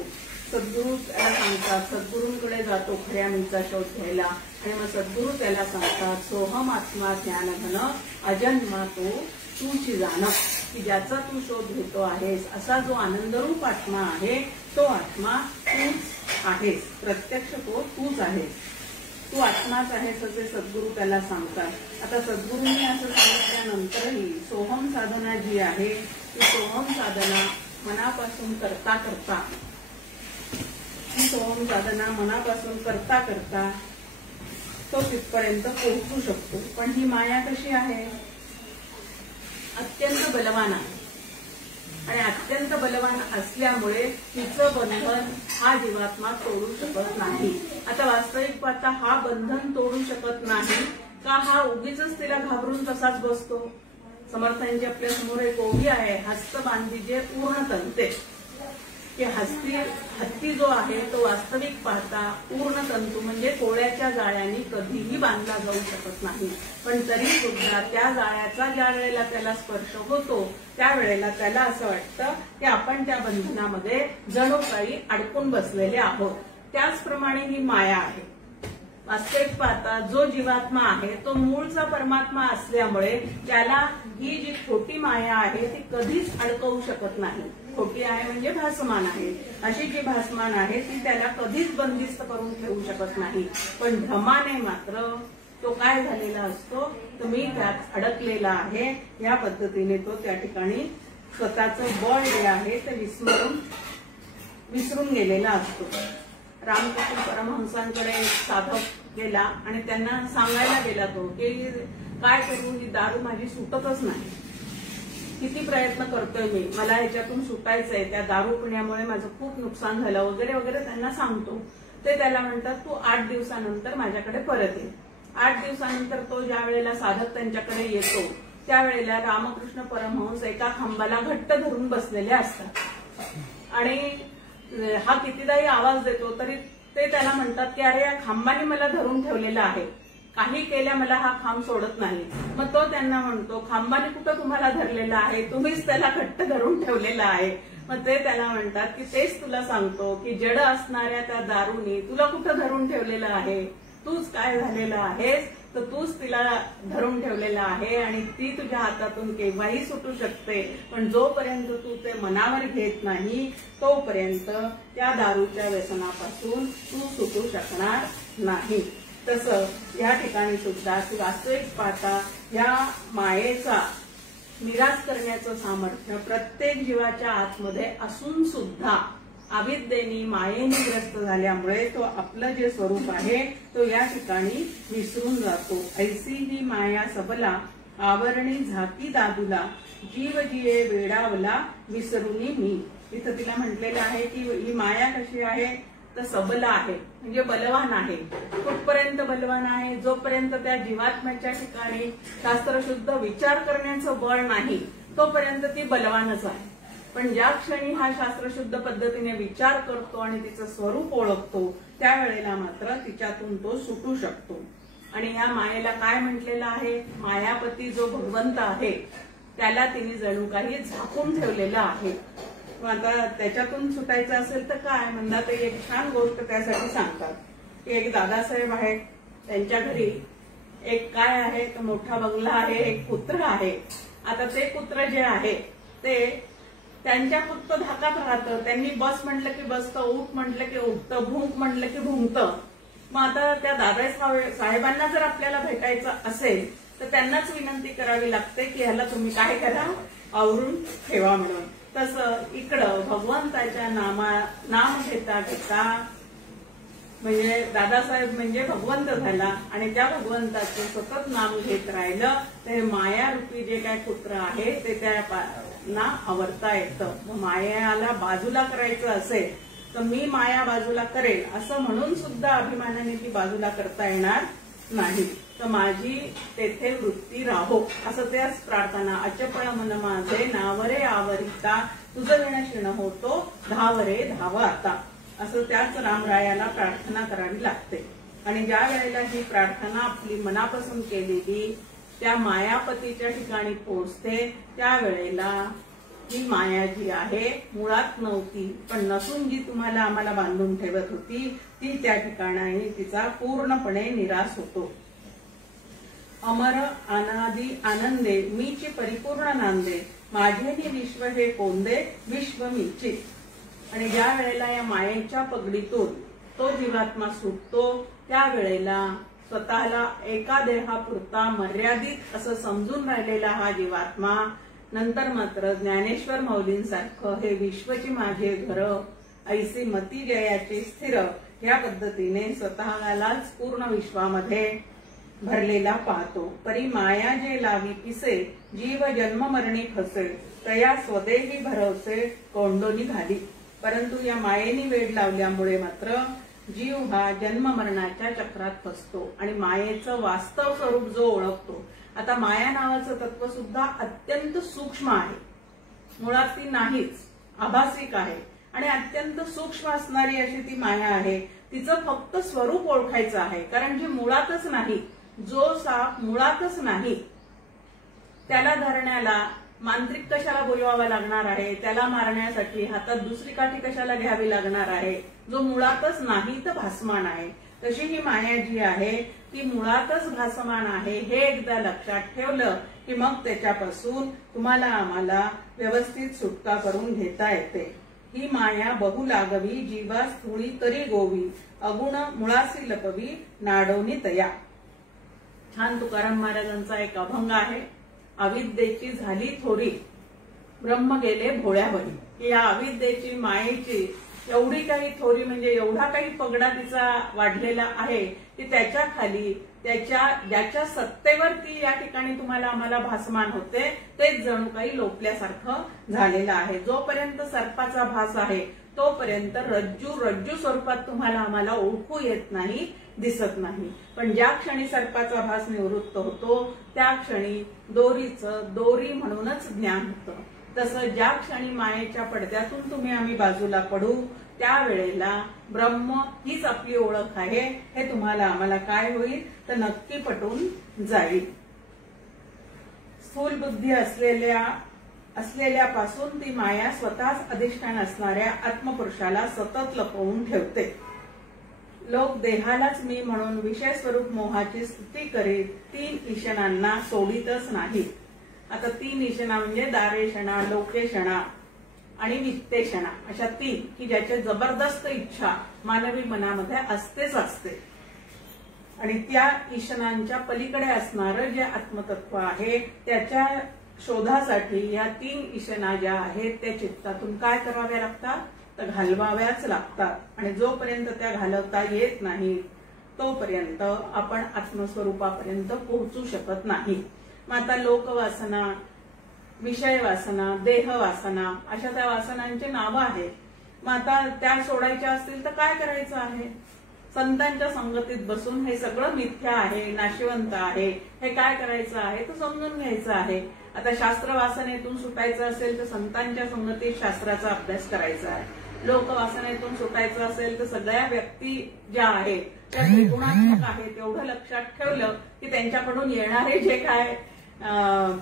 सद्गुरू त्याला सांगतात, सद्गुरूंकडे जातो खऱ्या मीचा शोध घ्यायला आणि मग सद्गुरू त्याला सांगतात सोहम आत्मा ज्ञानघन अजन्मा तो तूची जाण, की ज्याचा तू शोध घेतो आहेस असा जो आनंदरूप आत्मा आहे तो आत्मा तूच आहेस, प्रत्यक्ष तो तूच आहेस, तू आत्माच आहेस असे सद्गुरू त्याला सांगतात. आता सद्गुरूंनी असं सांगितल्यानंतरही सोहम साधना जी आहे ती सोहम साधना मनापासून करता करता, ही सोहम साधना मनापासून करता करता तो तिथपर्यंत पोहोचू शकतो. पण ही माया कशी आहे, अत्यंत बलवान आहे आणि अत्यंत बलवान असल्यामुळे तिचं बंधन हा जीवात्मा तोडू शकत नाही. आता वास्तविक पाहता हा बंधन तोडू शकत नाही का, हा उगीच तिला घाबरून तसाच बसतो. समर्थांची आपल्या समोर एक ओवी आहे, हस्त बांधीजे पूर्ण तंते, की हत्ती जो आहे तो वास्तविक पाहता पूर्ण तंतू म्हणजे कोळ्याच्या जाळ्याने कधीही बांधला जाऊ शकत नाही, पण तरी सुद्धा त्या जाळ्याचा ज्या वेळेला त्याला स्पर्श होतो त्यावेळेला त्याला असं वाटतं की आपण त्या बंधनामध्ये जणू काही अडकून बसलेले आहोत. त्याचप्रमाणे ही माया आहे. वास्तविक पाहता जो जीवात्मा आहे तो मूळचा परमात्मा असल्यामुळे त्याला ही जी खोटी माया आहे ती कधीच अडकवू शकत नाही. खोटी आहे म्हणजे भासमान आहे, अशी जी भासमान आहे ती त्याला कधीच बंदिस्त करून ठेवू शकत नाही. पण भ्रमाने मात्र तो काय झालेला असतो तर मी त्यात अडकलेला आहे या पद्धतीने तो त्या ठिकाणी स्वतःचं बळ जे आहे ते विसरून गेलेला असतो. रामकृष्ण परमहंसांकडे एक साधक गेला आणि त्यांना सांगायला गेला तो की काय करू, ही दारू माझी सुटतच नाही, किती प्रयत्न करतोय मी, मला ह्याच्यातून सुटायचंय, त्या दारू पिण्यामुळे माझं खूप नुकसान झालं वगैरे वगैरे त्यांना सांगतो. ते त्याला म्हणतात तू 8 दिवसानंतर माझ्याकडे परत ये. 8 दिवसानंतर तो ज्या वेळेला साधक त्यांच्याकडे येतो त्यावेळेला रामकृष्ण परमहंस एका खांबाला घट्ट धरून बसलेले असतात आणि हा कितीदाही आवाज देतो तरी ते त्याला म्हणतात की अरे या खांबाने मला धरून ठेवलेला आहे, काही केल्या मला हा खांब सोडत नाही. मग तो त्यांना म्हणतो खांबाने कुठं तुम्हाला धरलेला आहे, तुम्हीच त्याला घट्ट धरून ठेवलेला आहे. मग ते त्याला म्हणतात की तेच तुला सांगतो की जड असणाऱ्या त्या दारूनी तुला कुठं धरून ठेवलेलं आहे, तूच काय झालेलं आहेस, तर तूच तिला धरून ठेवलेला आहे आणि ती तुझ्या हातातून केव्हाही सुटू शकते. पण जोपर्यंत तू ते मनावर घेत नाही तोपर्यंत त्या दारूच्या व्यसनापासून तू सुटू शकणार नाही. तसं या ठिकाणी सुद्धा वास्तविक पाहता या मायेचा निराश करण्याचं सामर्थ्य प्रत्येक जीवाच्या आतमध्ये असून सुद्धा अविद्येने मायेने ग्रस्त झाल्यामुळे तो आपलं जे स्वरूप आहे तो या ठिकाणी विसरून जातो. ऐसी ही माया सबला आवरणी झाकी दादूला जीव जिये वेडावला विसरुनी मी. इथं तिला म्हटलेलं आहे की ही माया कशी आहे तर सबला आहे, म्हणजे बलवान आहे. कुठपर्यंत बलवान आहे, जोपर्यंत त्या जीवात्म्याच्या ठिकाणी शास्त्रशुद्ध विचार करण्याचं बळ नाही तोपर्यंत ती बलवानच आहे. पण ज्या क्षणी हा शास्त्रशुद्ध पद्धतीने विचार करतो आणि तिचं स्वरूप ओळखतो त्यावेळेला मात्र तिच्यातून तो सुटू शकतो. आणि या मायेला काय म्हटलेलं आहे, मायापती जो भगवंत आहे त्याला तिने जणू काही झाकून ठेवलेलं आहे. आता त्याच्यातून सुटायचं असेल तर काय म्हणतात, एक छान गोष्ट त्यासाठी सांगतात की एक दादासाहेब आहे, त्यांच्या घरी एक काय आहे तर मोठा बंगला आहे, एक कुत्र आहे. आता ते कुत्र जे आहे ते त्यांच्या फक्त धाकात राहतं. त्यांनी बस म्हटलं की बसतं, उठ म्हटलं की उठतं, भुंक म्हटलं की भुंकतं. मग आता त्या दादासाहेबांना जर आपल्याला भेटायचं असेल तर त्यांनाच विनंती करावी लागते की ह्याला तुम्ही काय करा, आवरून ठेवा म्हणून. तसं इकडं भगवंताच्या नाम घेता घेता म्हणजे दादासाहेब म्हणजे भगवंत झाला आणि त्या भगवंताचं सतत नाम घेत राहिलं तर मायारूपी जे काय कुत्र आहे ते त्यांना आवरता येतं. मग मायाला बाजूला करायचं असेल तर मी माया बाजूला करेल असं म्हणून सुद्धा अभिमानाने ती बाजूला करता येणार नाही. तर माझी तेथे वृत्ती राहो असं त्याच प्रार्थना. अचपळ मन माझे नावरे आवरिता तुझं विण क्षीण होतो धावरे धाव आता असं त्याच रामरायाला प्रार्थना करावी लागते. आणि ज्या वेळेला ही प्रार्थना आपली मनापासून केलेली त्या मायापतीच्या ठिकाणी पोहोचते त्यावेळेला ही माया जी आहे मुळात नव्हती पण नसून जी तुम्हाला आम्हाला बांधून ठेवत होती ती त्या ठिकाणी तिचा पूर्णपणे निराश होतो. अमर अनादी आनंदे मीची परिपूर्ण नांदे माझे विश्व हे कोंदे विश्व मीची. आणि ज्या वेळेला या मायेच्या पगडीतून तो जीवात्मा सुटतो त्यावेळेला स्वतःला एका देहापुरता मर्यादित असं समजून राहिलेला हा जीवात्मा नंतर मात्र ज्ञानेश्वर माऊलींसारखं हे विश्वची माझे घर ऐसी मती जयाची स्थिर या पद्धतीने स्वतःलाच पूर्ण विश्वामध्ये भरलेला पाहतो. परी माया जे लावी पिसे जीव जन्म मरणी फसे तया स्वदेही भरवसे कोंडोनी घाली. परंतु या मायेने वेड लावल्यामुळे मात्र जीव हा जन्म मरणाच्या चक्रात फसतो आणि मायेचं वास्तव स्वरूप जो ओळखतो. आता माया नावाचं तत्व सुद्धा अत्यंत सूक्ष्म आहे, मुळात ती नाहीच, आभासिक आहे आणि अत्यंत सूक्ष्म असणारी अशी ती माया आहे. तिचं फक्त स्वरूप ओळखायचं आहे कारण जी मुळातच नाही, जो साप मुळातच नाही त्याला धरण्याला मांत्रिक कशाला बोलवावा लागणार आहे, त्याला मारण्यासाठी हातात दुसरी काठी कशाला घ्यावी लागणार आहे, जो मुळातच नाही तर भासमान आहे. तशी ही माया जी आहे ती मुळातच भासमान आहे हे एकदा लक्षात ठेवलं की मग त्याच्यापासून तुम्हाला आम्हाला व्यवस्थित सुटका करून घेता येते. ही माया बहु लागवी जीवा स्थूळी तरी गोवी अगुण मुळासी लपवी नाडवणी तया. छान तुकाराम महाराजांचा एक अभंग आहे. अविद्येची झाली थोडी ब्रह्म गेले भोळ्यावरी. या अविद्येची मायेची एवढी काही थोडी म्हणजे एवढा काही पगडा तिचा वाढलेला आहे की त्याच्या खाली ज्याच्या सत्तेवर ती या ठिकाणी तुम्हाला आम्हाला भासमान होते तेच जणू काही लोपल्यासारखं झालेलं आहे. जोपर्यंत सर्पाचा भास आहे तोपर्यंत रज्जू स्वरूपात तुम्हाला आम्हाला ओळखू येत नाही, दिसत नाही. पण ज्या क्षणी सर्पाचा भास निवृत्त होतो त्या क्षणी दोरीचं दोरी म्हणूनच ज्ञान होतं. तसं ज्या क्षणी मायेच्या पडद्यातून तुम्ही आम्ही बाजूला पडू त्यावेळेला ब्रह्म हीच आपली ओळख आहे हे तुम्हाला आम्हाला काय होईल तर नक्की पटून जाईल. स्थूल बुद्धी असलेल्या असलेल्यापासून ती माया स्वतःच अधिष्ठान असणाऱ्या आत्मपुरुषाला सतत लपवून ठेवते. लोक देहालाच मी म्हणून विषय स्वरूप मोहाची स्तुती करीत 3 ईशनांना सोडितच नाही. आता 3 ईशना म्हणजे दारेशना, लोकेशना आणि वित्तेशना, अशा 3 की ज्याची जबरदस्त इच्छा मानवी मनामध्ये असतेच असते. आणि त्या ईशनांच्या पलीकडे असणारं जे आत्मतत्व आहे त्याच्या शोधासाठी या 3 ईशना ज्या आहेत त्या चित्तातून काय कराव्या लागतात, तर घालवाव्याच लागतात. आणि जोपर्यंत त्या घालवता येत नाही तोपर्यंत आपण आत्मस्वरूपापर्यंत पोहोचू शकत नाही. मग आता लोकवासना, विषय वासना, देह वासना अशा त्या वासनांची नावं आहेत. मग आता त्या सोडायच्या असतील तर काय करायचं आहे? संतांच्या संगतीत बसून हे सगळं मिथ्या आहे, नाशिवंत आहे, हे काय करायचं आहे तर समजून घ्यायचं आहे. आता शास्त्र वासनेतून सुटायचं असेल तर संतांच्या संगतीत शास्त्राचा अभ्यास करायचा आहे. लोकवासनेतून सुटायचं असेल तर सगळ्या व्यक्ती ज्या आहेत त्या त्रिगुणात्मक आहेत एवढं लक्षात ठेवलं की त्यांच्याकडून येणारे जे काय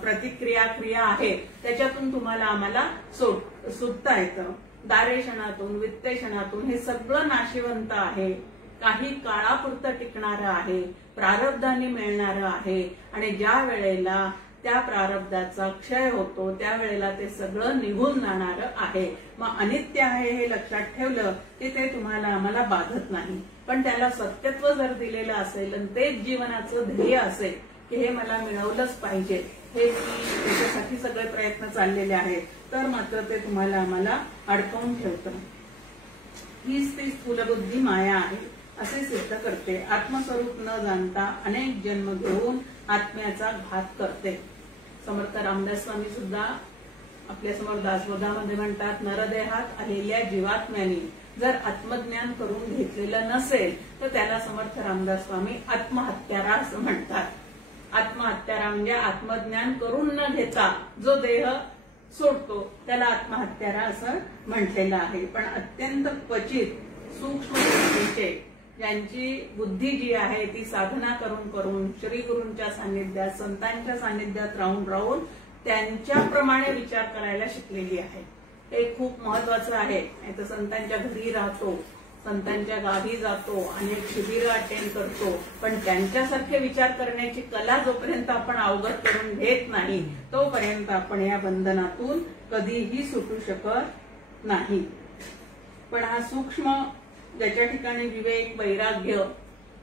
प्रतिक्रिया क्रिया आहे त्याच्यातून तुम्हाला आम्हाला सुटता येतं. दारेशनातून, वित्तेशनातून हे सगळं नाशिवंत आहे, काही काळापुरतं टिकणारं आहे, प्रारब्धाने मिळणारं आहे. आणि ज्या वेळेला त्या प्रारब्धाचा क्षय होतो त्यावेळेला ते सगळं निघून जाणारं आहे. मग अनित्य आहे हे लक्षात ठेवलं की ते तुम्हाला आम्हाला बाधत नाही. पण त्याला सत्यत्व जर दिलेलं असेल आणि तेच जीवनाचं ध्येय असेल की हे मला मिळवलंच पाहिजे, हे त्याच्यासाठी सगळे प्रयत्न चाललेले आहेत, तर मात्र ते तुम्हाला आम्हाला अडकवून ठेवतं. हीच ती स्थूलबुद्धी माया आहे असे सिद्ध करते. आत्मस्वरूप न जाणता अनेक जन्म घेऊन आत्म्याचा घात करते. समर्थ रामदास स्वामी सुद्धा आपल्यासमोर दासबोधामध्ये म्हणतात, नरदेहात आलेल्या जीवात्म्याने जर आत्मज्ञान करून घेतलेलं नसेल तर त्याला समर्थ रामदास स्वामी आत्महत्यारा असं म्हणतात. आत्महत्यारा म्हणजे आत्मज्ञान करून न घेता जो देह सोडतो त्याला आत्महत्यारा असं म्हटलेलं आहे. पण अत्यंत क्वचित सूक्ष्म बुद्धीचे, ज्यांची बुद्धी जी आहे ती साधना करून करून श्रीगुरूंच्या सान्निध्यात, संतांच्या सान्निध्यात राहून राहून त्यांच्याप्रमाणे विचार करायला शिकलेली आहे. हे खूप महत्वाचं आहे. नाहीतर संतांच्या घरी राहतो, संतांच्या गावी जातो, अनेक शिबिरं अटेंड करतो, पण त्यांच्यासारखे विचार करण्याची कला जोपर्यंत आपण अवगत करून घेत नाही तोपर्यंत आपण या बंधनातून कधीही सुटू शकत नाही. पण हा सूक्ष्म, ज्याच्या ठिकाणी विवेक, वैराग्य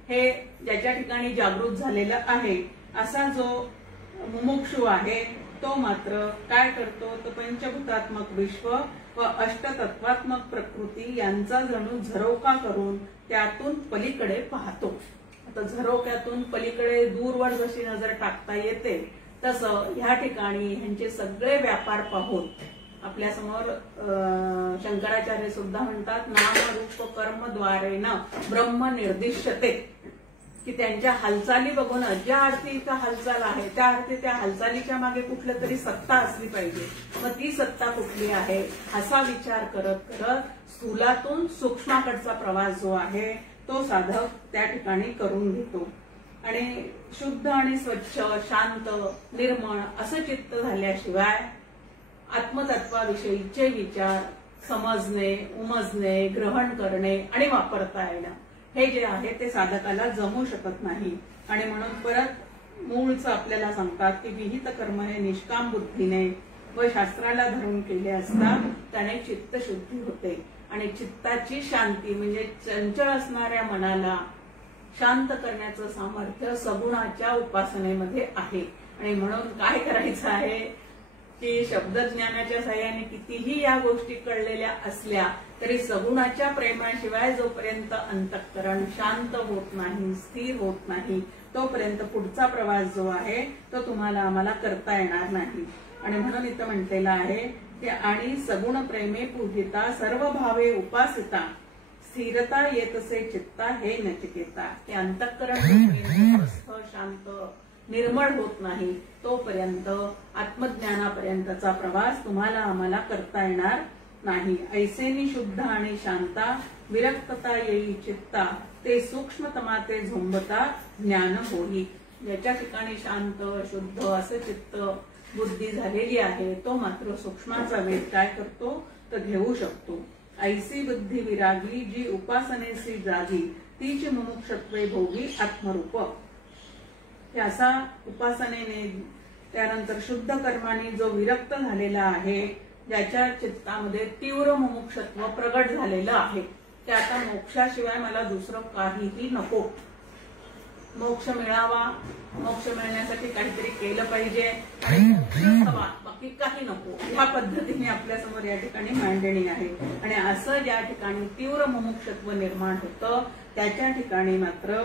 हे ज्याच्या ठिकाणी जागृत झालेलं आहे असा जो मुमुक्षु आहे तो मात्र काय करतो, तर पंचभूतात्मक विश्व व अष्टतत्वात्मक प्रकृती यांचा जणू झरोका करून त्यातून पलीकडे पाहतो. आता झरोक्यातून पलीकडे दूरवर जशी नजर टाकता येते तसं ह्या ठिकाणी ह्यांचे सगळे व्यापार पाहून आपल्यासमोर शंकराचार्य सुद्धा म्हणतात, नाम रूप कर्मद्वारेन ब्रह्म निर्दिश्यते, की त्यांच्या हालचाली बघून ज्या अर्थी इथं हालचाल आहे त्या अर्थी त्या हालचालीच्या मागे कुठलं तरी सत्ता असली पाहिजे. मग ती सत्ता कुठली आहे असा विचार करत करत स्थूलातून सूक्ष्माकडचा प्रवास जो आहे तो साधक त्या ठिकाणी करून घेतो. आणि शुद्ध आणि स्वच्छ, शांत, निर्मळ असं चित्त झाल्याशिवाय आत्मतत्वाविषयीचे विचार समजणे, उमजणे, ग्रहण करणे आणि वापरता येणं हे जे आहे ते साधकाला जमू शकत नाही. आणि म्हणून परत मूळचं आपल्याला सांगतात की विहित कर्म हे निष्काम बुद्धीने व शास्त्राला धरून केले असता त्याने चित्तशुद्धी होते. आणि चित्ताची शांती म्हणजे चंचल असणाऱ्या मनाला शांत करण्याचं सामर्थ्य सगुणाच्या उपासनेमध्ये आहे. आणि म्हणून काय करायचं आहे की शब्दज्ञानाच्या साह्याने कितीही या गोष्टी कळलेल्या असल्या तरी सगुणाच्या प्रेमाशिवाय जोपर्यंत अंतःकरण शांत होत नाही, स्थिर होत नाही तोपर्यंत पुढचा प्रवास जो आहे तो तुम्हाला आम्हाला करता येणार नाही. आणि म्हणून इथं म्हटलेलं आहे की आणि सगुण प्रेमे पूजिता सर्व भावे उपासिता स्थिरता येतसे चित्ता हे नचिकेता. की अंतःकरण शांत निर्मळ होत नाही तोपर्यंत आत्मज्ञानापर्यंतचा प्रवास तुम्हाला आम्हाला करता येणार नाही. ऐसेनी शुद्ध आणि शांता विरक्तता येई चित्ता ते सूक्ष्मतमा ते झोंबता ज्ञान होई. ज्याच्या ठिकाणी शांत शुद्ध असं चित्त बुद्धी झालेली आहे तो मात्र सूक्ष्माचा वेध काय करतो तर घेऊ शकतो. ऐसी बुद्धी विरागी जी उपासनेसी जागी तीच मुमुक्षत्वे भोगी आत्मरूप. हे असा उपासनेने त्यानंतर शुद्ध कर्माने जो विरक्त झालेला आहे, ज्याच्या चित्तामध्ये तीव्र मुमुक्षत्व प्रगट झालेलं आहे, की आता मोक्षाशिवाय मला दुसरं काहीही नको, मोक्ष मिळावा, मोक्ष मिळण्यासाठी काहीतरी केलं पाहिजे, बाकी काही नको, ह्या पद्धतीने आपल्यासमोर या ठिकाणी मांडणी आहे. आणि असं ज्या ठिकाणी तीव्र मुमुक्षत्व निर्माण होतं त्याच्या ठिकाणी मात्र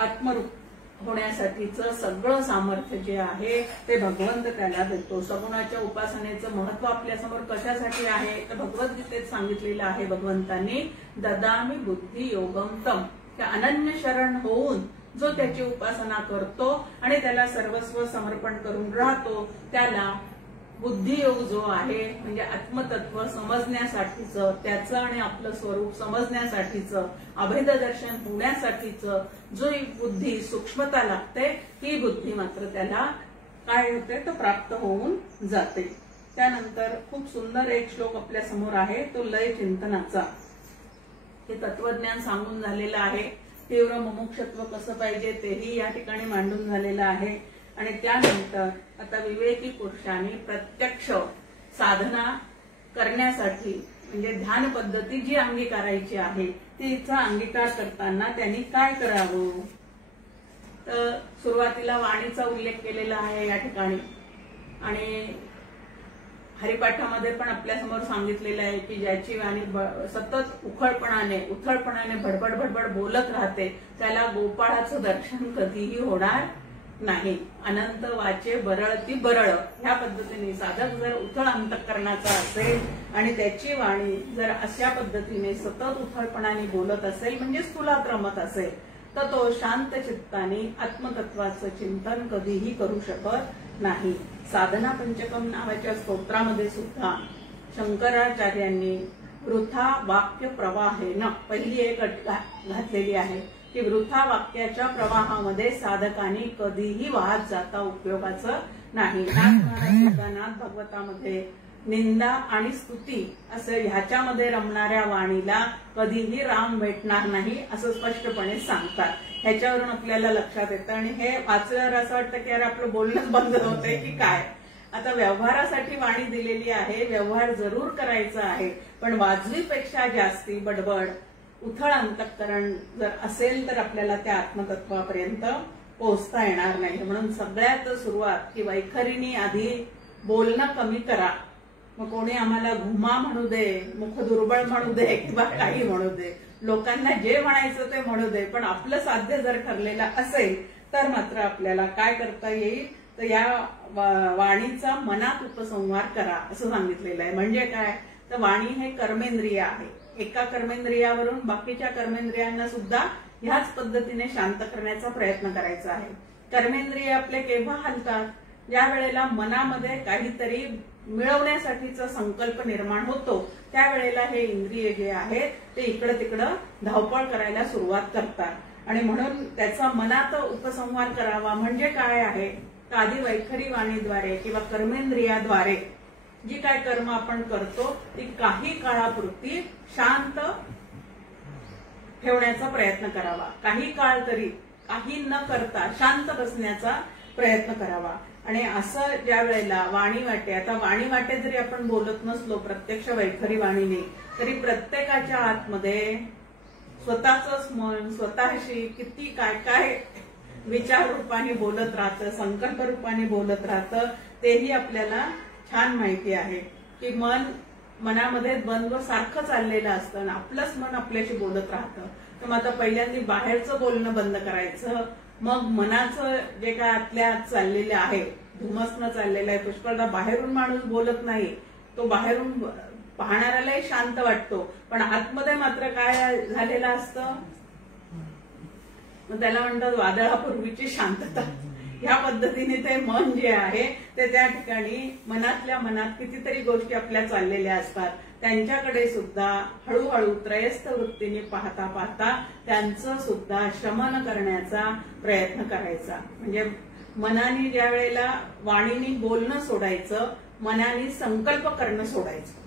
आत्मरूप होण्यासाठीचं सगळं सामर्थ्य जे आहे ते भगवंत त्याला देतो. सगुणाच्या उपासनेचं महत्व आपल्यासमोर कशासाठी आहे तर भगवद्गीतेत सांगितलेलं आहे भगवंतांनी, ददामी बुद्धी योगम तम, त्या अनन्य शरण होऊन जो त्याची उपासना करतो आणि त्याला सर्वस्व समर्पण करून राहतो त्याला बुद्धियोग जो आहे म्हणजे आत्मतत्व समजण्यासाठीचं, त्याचं आणि आपलं स्वरूप समजण्यासाठीचं, अभेद दर्शन होण्यासाठीचं जो बुद्धी सूक्ष्मता लागते ही बुद्धी मात्र त्याला काय होते तर प्राप्त होऊन जाते. त्यानंतर खूप सुंदर एक श्लोक आपल्या समोर आहे तो लय चिंतनाचा. हे तत्वज्ञान सांगून झालेलं आहे, तीव्र मुमुक्षत्व कसं पाहिजे तेही या ठिकाणी मांडून झालेलं आहे. आणि त्यानंतर आता विवेकी पुरुषांनी प्रत्यक्ष साधना करण्यासाठी म्हणजे ध्यान पद्धती जी अंगीकारायची आहे तिचा अंगीकार करताना त्यांनी काय करावं तर सुरुवातीला वाणीचा उल्लेख केलेला आहे या ठिकाणी. आणि हरिपाठामध्ये पण आपल्यासमोर सांगितलेलं आहे की ज्याची वाणी सतत उथळपणाने भडबड भडबड बोलत राहते त्याला गोपाळाचं दर्शन कधीही होणार नाही. अनंत वाचे बरळती बरळ, ह्या पद्धतीने साधक जर उथळ अंतःकरणाचा असेल आणि त्याची वाणी जर अशा पद्धतीने सतत उथळपणाने बोलत असेल म्हणजे स्थूलात रमत असेल तर तो शांत चित्ताने आत्मतत्वाचं चिंतन कधीही करू शकत नाही. साधना पंचकम नावाच्या स्तोत्रामध्ये सुद्धा शंकराचार्यांनी वृथा वाक्य प्रवाहेन पहिली एक अट घातलेली आहे की वृथा वाक्याच्या प्रवाहामध्ये साधकांनी कधीही वाहत जाता उपयोगाचं नाही. नाथ भागवतामध्ये निंदा आणि स्तुती असं ह्याच्यामध्ये रमणाऱ्या वाणीला कधीही राम भेटणार नाही असं स्पष्टपणे सांगतात. ह्याच्यावरून आपल्याला लक्षात येतं आणि हे वाचल्यावर असं वाटतं की यार आपलं बोलणंच बंद होतंय की काय. आता व्यवहारासाठी वाणी दिलेली आहे, व्यवहार जरूर करायचा आहे, पण वाजवीपेक्षा जास्ती बडबड उथळ अंतःकरण जर असेल तर आपल्याला त्या आत्मतत्वापर्यंत पोहोचता येणार नाही. म्हणून सगळ्यात सुरुवात की वैखरीने आधी बोलणं कमी करा. मग कोणी आम्हाला घुमा म्हणू दे, मुख दुर्बळ म्हणू दे किंवा काही म्हणू दे, लोकांना जे म्हणायचं ते म्हणू दे, पण आपलं साध्य जर ठरलेलं असेल तर मात्र आपल्याला काय करता येईल तर या वाणीचा मनात उपसंहार करा असं सांगितलेलं आहे. म्हणजे काय तर वाणी हे कर्मेंद्रिय आहे. एका कर्मेंद्रियावरून बाकीच्या कर्मेंद्रियांना सुद्धा ह्याच पद्धतीने शांत करण्याचा प्रयत्न करायचा आहे. कर्मेंद्रिय आपले केव्हा हलतात ज्या वेळेला मनामध्ये काहीतरी मिळवण्यासाठीचा संकल्प निर्माण होतो त्यावेळेला हे इंद्रिय जे आहेत ते इकडं तिकडं धावपळ करायला सुरुवात करतात. आणि म्हणून त्याचा मनात उपसंहार करावा म्हणजे काय आहे तर आधी वैखरी वाणीद्वारे किंवा कर्मेंद्रियाद्वारे जी काय कर्म आपण करतो ती काही काळापुरती शांत ठेवण्याचा प्रयत्न करावा. काही काळ तरी काही न करता शांत बसण्याचा प्रयत्न करावा. आणि असं ज्या वेळेला वाणी वाटे, आता वाणी वाटे जरी आपण बोलत नसलो प्रत्यक्ष वैखरी वाणीने तरी प्रत्येकाच्या आतमध्ये स्वतःच मन स्वतःशी किती काय काय विचार रूपाने बोलत राहतं, संकल्प रूपाने बोलत राहतं तेही आपल्याला छान माहिती आहे की मनामध्ये द्वंद्व सारखं चाललेलं असतं आणि आपलंच मन आपल्याशी बोलत राहतं. तर मग आता पहिल्यांदा बाहेरचं बोलणं बंद करायचं, मग मनाचं जे काय आतल्या चाललेलं आहे धुमसनं चाललेलं आहे. पुष्कळदा बाहेरून माणूस बोलत नाही, तो बाहेरून पाहणाऱ्यालाही शांत वाटतो पण आतमध्ये मात्र काय झालेलं असतं मग त्याला म्हणतात वादळापूर्वीची शांतता. ह्या पद्धतीने ते मन जे आहे ते त्या ठिकाणी मनातल्या मनात कितीतरी गोष्टी आपल्या चाललेल्या असतात त्यांच्याकडे सुद्धा हळूहळू त्रयस्थ वृत्तीने पाहता पाहता त्यांचं सुद्धा शमन करण्याचा प्रयत्न करायचा. म्हणजे मनाने ज्या वेळेला वाणीने बोलणं सोडायचं, मनाने संकल्प करणं सोडायचं.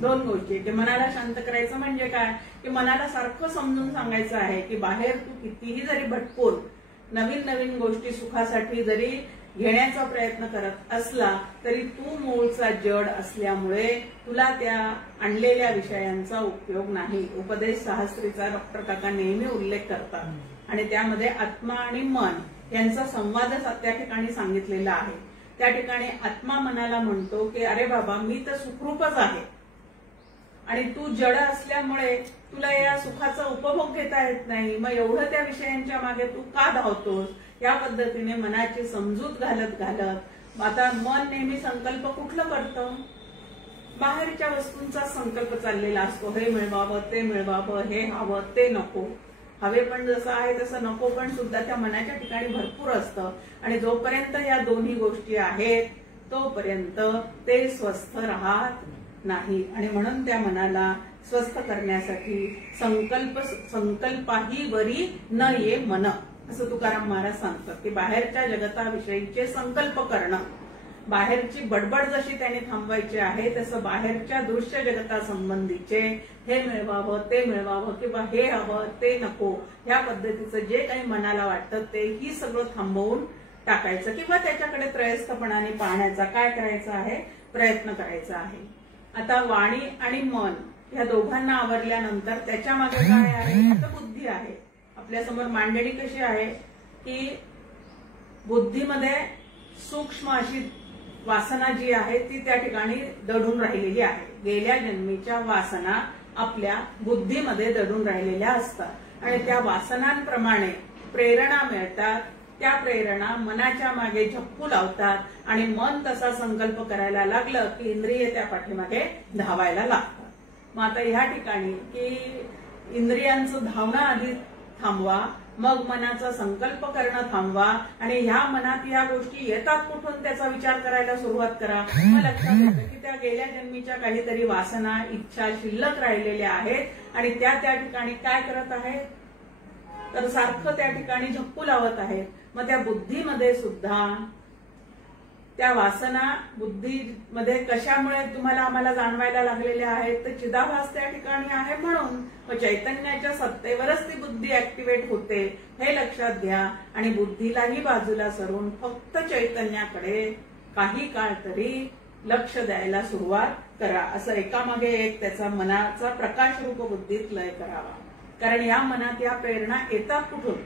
दोन गोष्टी. की मनाला शांत करायचं म्हणजे काय, की मनाला सारखं समजून सांगायचं आहे की बाहेर तू कितीही जरी भटकून नवीन नवीन गोष्टी सुखासाठी जरी घेण्याचा प्रयत्न करत असला तरी तू मूळचा जड असल्यामुळे तुला त्या आणलेल्या विषयांचा उपयोग नाही. उपदेश शास्त्रीचा डॉक्टर काका नेहमी उल्लेख करतात आणि त्यामध्ये आत्मा आणि मन यांचा संवाद त्या ठिकाणी सांगितलेला आहे. त्या ठिकाणी आत्मा मनाला म्हणतो की अरे बाबा, मी तर सुखरूपच आहे आणि तू जड असल्यामुळे तुला या सुखाचा उपभोग घेता येत नाही, मग एवढं त्या विषयांच्या मागे तू का धावतोस. या पद्धतीने मनाची समजूत घालत घालत आता मन नेहमी संकल्प कुठलं करतं, बाहेरच्या वस्तूंचा संकल्प चाललेला असतो. हे मिळवावं, ते मिळवावं, हे हवं, ते नको. हवे पण जसं आहे तसं नको पण सुद्धा त्या मनाच्या ठिकाणी भरपूर असतं आणि जोपर्यंत या दोन्ही गोष्टी आहेत तोपर्यंत ते स्वस्थ राहत नाही. आणि म्हणून त्या मनाला स्वस्थ करण्यासाठी संकल्पाही वरी न ये मन, असं तुकाराम महाराज सांगतात की बाहेरच्या जगताविषयीचे संकल्प करणं, बाहेरची बडबड जशी त्याने थांबवायची आहे तसं बाहेरच्या दृश्य जगतासंबंधीचे हे मिळवावं, ते मिळवावं किंवा हे हवं, ते नको, ह्या पद्धतीचं जे काही मनाला वाटतं ते ही सगळं थांबवून टाकायचं किंवा त्याच्याकडे त्रयस्थपणाने पाहण्याचा काय करायचा आहे, प्रयत्न करायचा आहे. आता वाणी आणि मन ह्या दोघांना आवरल्यानंतर त्याच्या मागे काय आहे, आता बुद्धी आहे. आपल्यासमोर मांडणी कशी आहे की बुद्धीमध्ये सूक्ष्म अशी वासना जी आहे ती त्या ठिकाणी दडून राहिलेली आहे. गेल्या जन्मीच्या वासना आपल्या बुद्धीमध्ये दडून राहिलेल्या असतात आणि त्या वासनांप्रमाणे प्रेरणा मिळतात. त्या प्रेरणा मनाच्या मागे झप्पू लावतात आणि मन तसा संकल्प करायला लागलं की इंद्रिय त्या पाठीमागे धावायला लागतात. मग आता ह्या ठिकाणी की इंद्रियांचं धावणं आधी थांबवा, मग मनाचा संकल्प करणं थांबवा आणि ह्या मनात ह्या गोष्टी येतात कुठून त्याचा विचार करायला सुरुवात करा. मग लक्षात येतं की त्या गेल्या जन्मीच्या काहीतरी वासना, इच्छा शिल्लक राहिलेल्या आहेत आणि त्या ठिकाणी काय करत आहेत, तर सारखं त्या ठिकाणी झप्पू लावत आहेत. मग त्या बुद्धीमध्ये सुद्धा त्या वासना बुद्धीमध्ये कशामुळे तुम्हाला आम्हाला जाणवायला लागलेल्या आहेत, तर चिदाभास त्या ठिकाणी आहे म्हणून. मग चैतन्याच्या सत्तेवरच ती बुद्धी ऍक्टिव्हेट होते हे लक्षात घ्या आणि बुद्धीलाही बाजूला सरून फक्त चैतन्याकडे काही काळ तरी लक्ष द्यायला सुरुवात करा. असं एकामागे एक त्याचा मनाचा प्रकाशरूप बुद्धीत लय करावा. कारण या मनात या प्रेरणा येतात कुठून,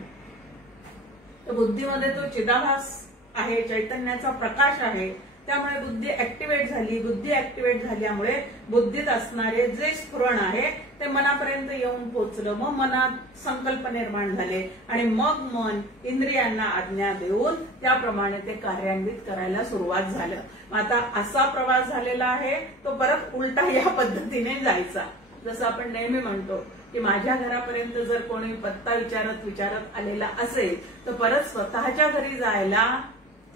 तर बुद्धीमध्ये तो चिदाभास आहे, चैतन्याचा प्रकाश आहे. त्यामुळे बुद्धी ऍक्टिव्हेट झाली. बुद्धी ऍक्टिव्हेट झाल्यामुळे बुद्धीत असणारे जे स्फुरण आहे ते मनापर्यंत येऊन पोचलं. मग मनात संकल्प निर्माण झाले आणि मग मन इंद्रियांना आज्ञा देऊन त्याप्रमाणे ते कार्यान्वित करायला सुरुवात झालं. आता असा प्रवास झालेला आहे तो परत उलटा या पद्धतीने जायचा. जसं आपण नेहमी म्हणतो की माझ्या घरापर्यंत जर कोणी पत्ता विचारत आलेला असेल तर परत स्वतःच्या घरी जायला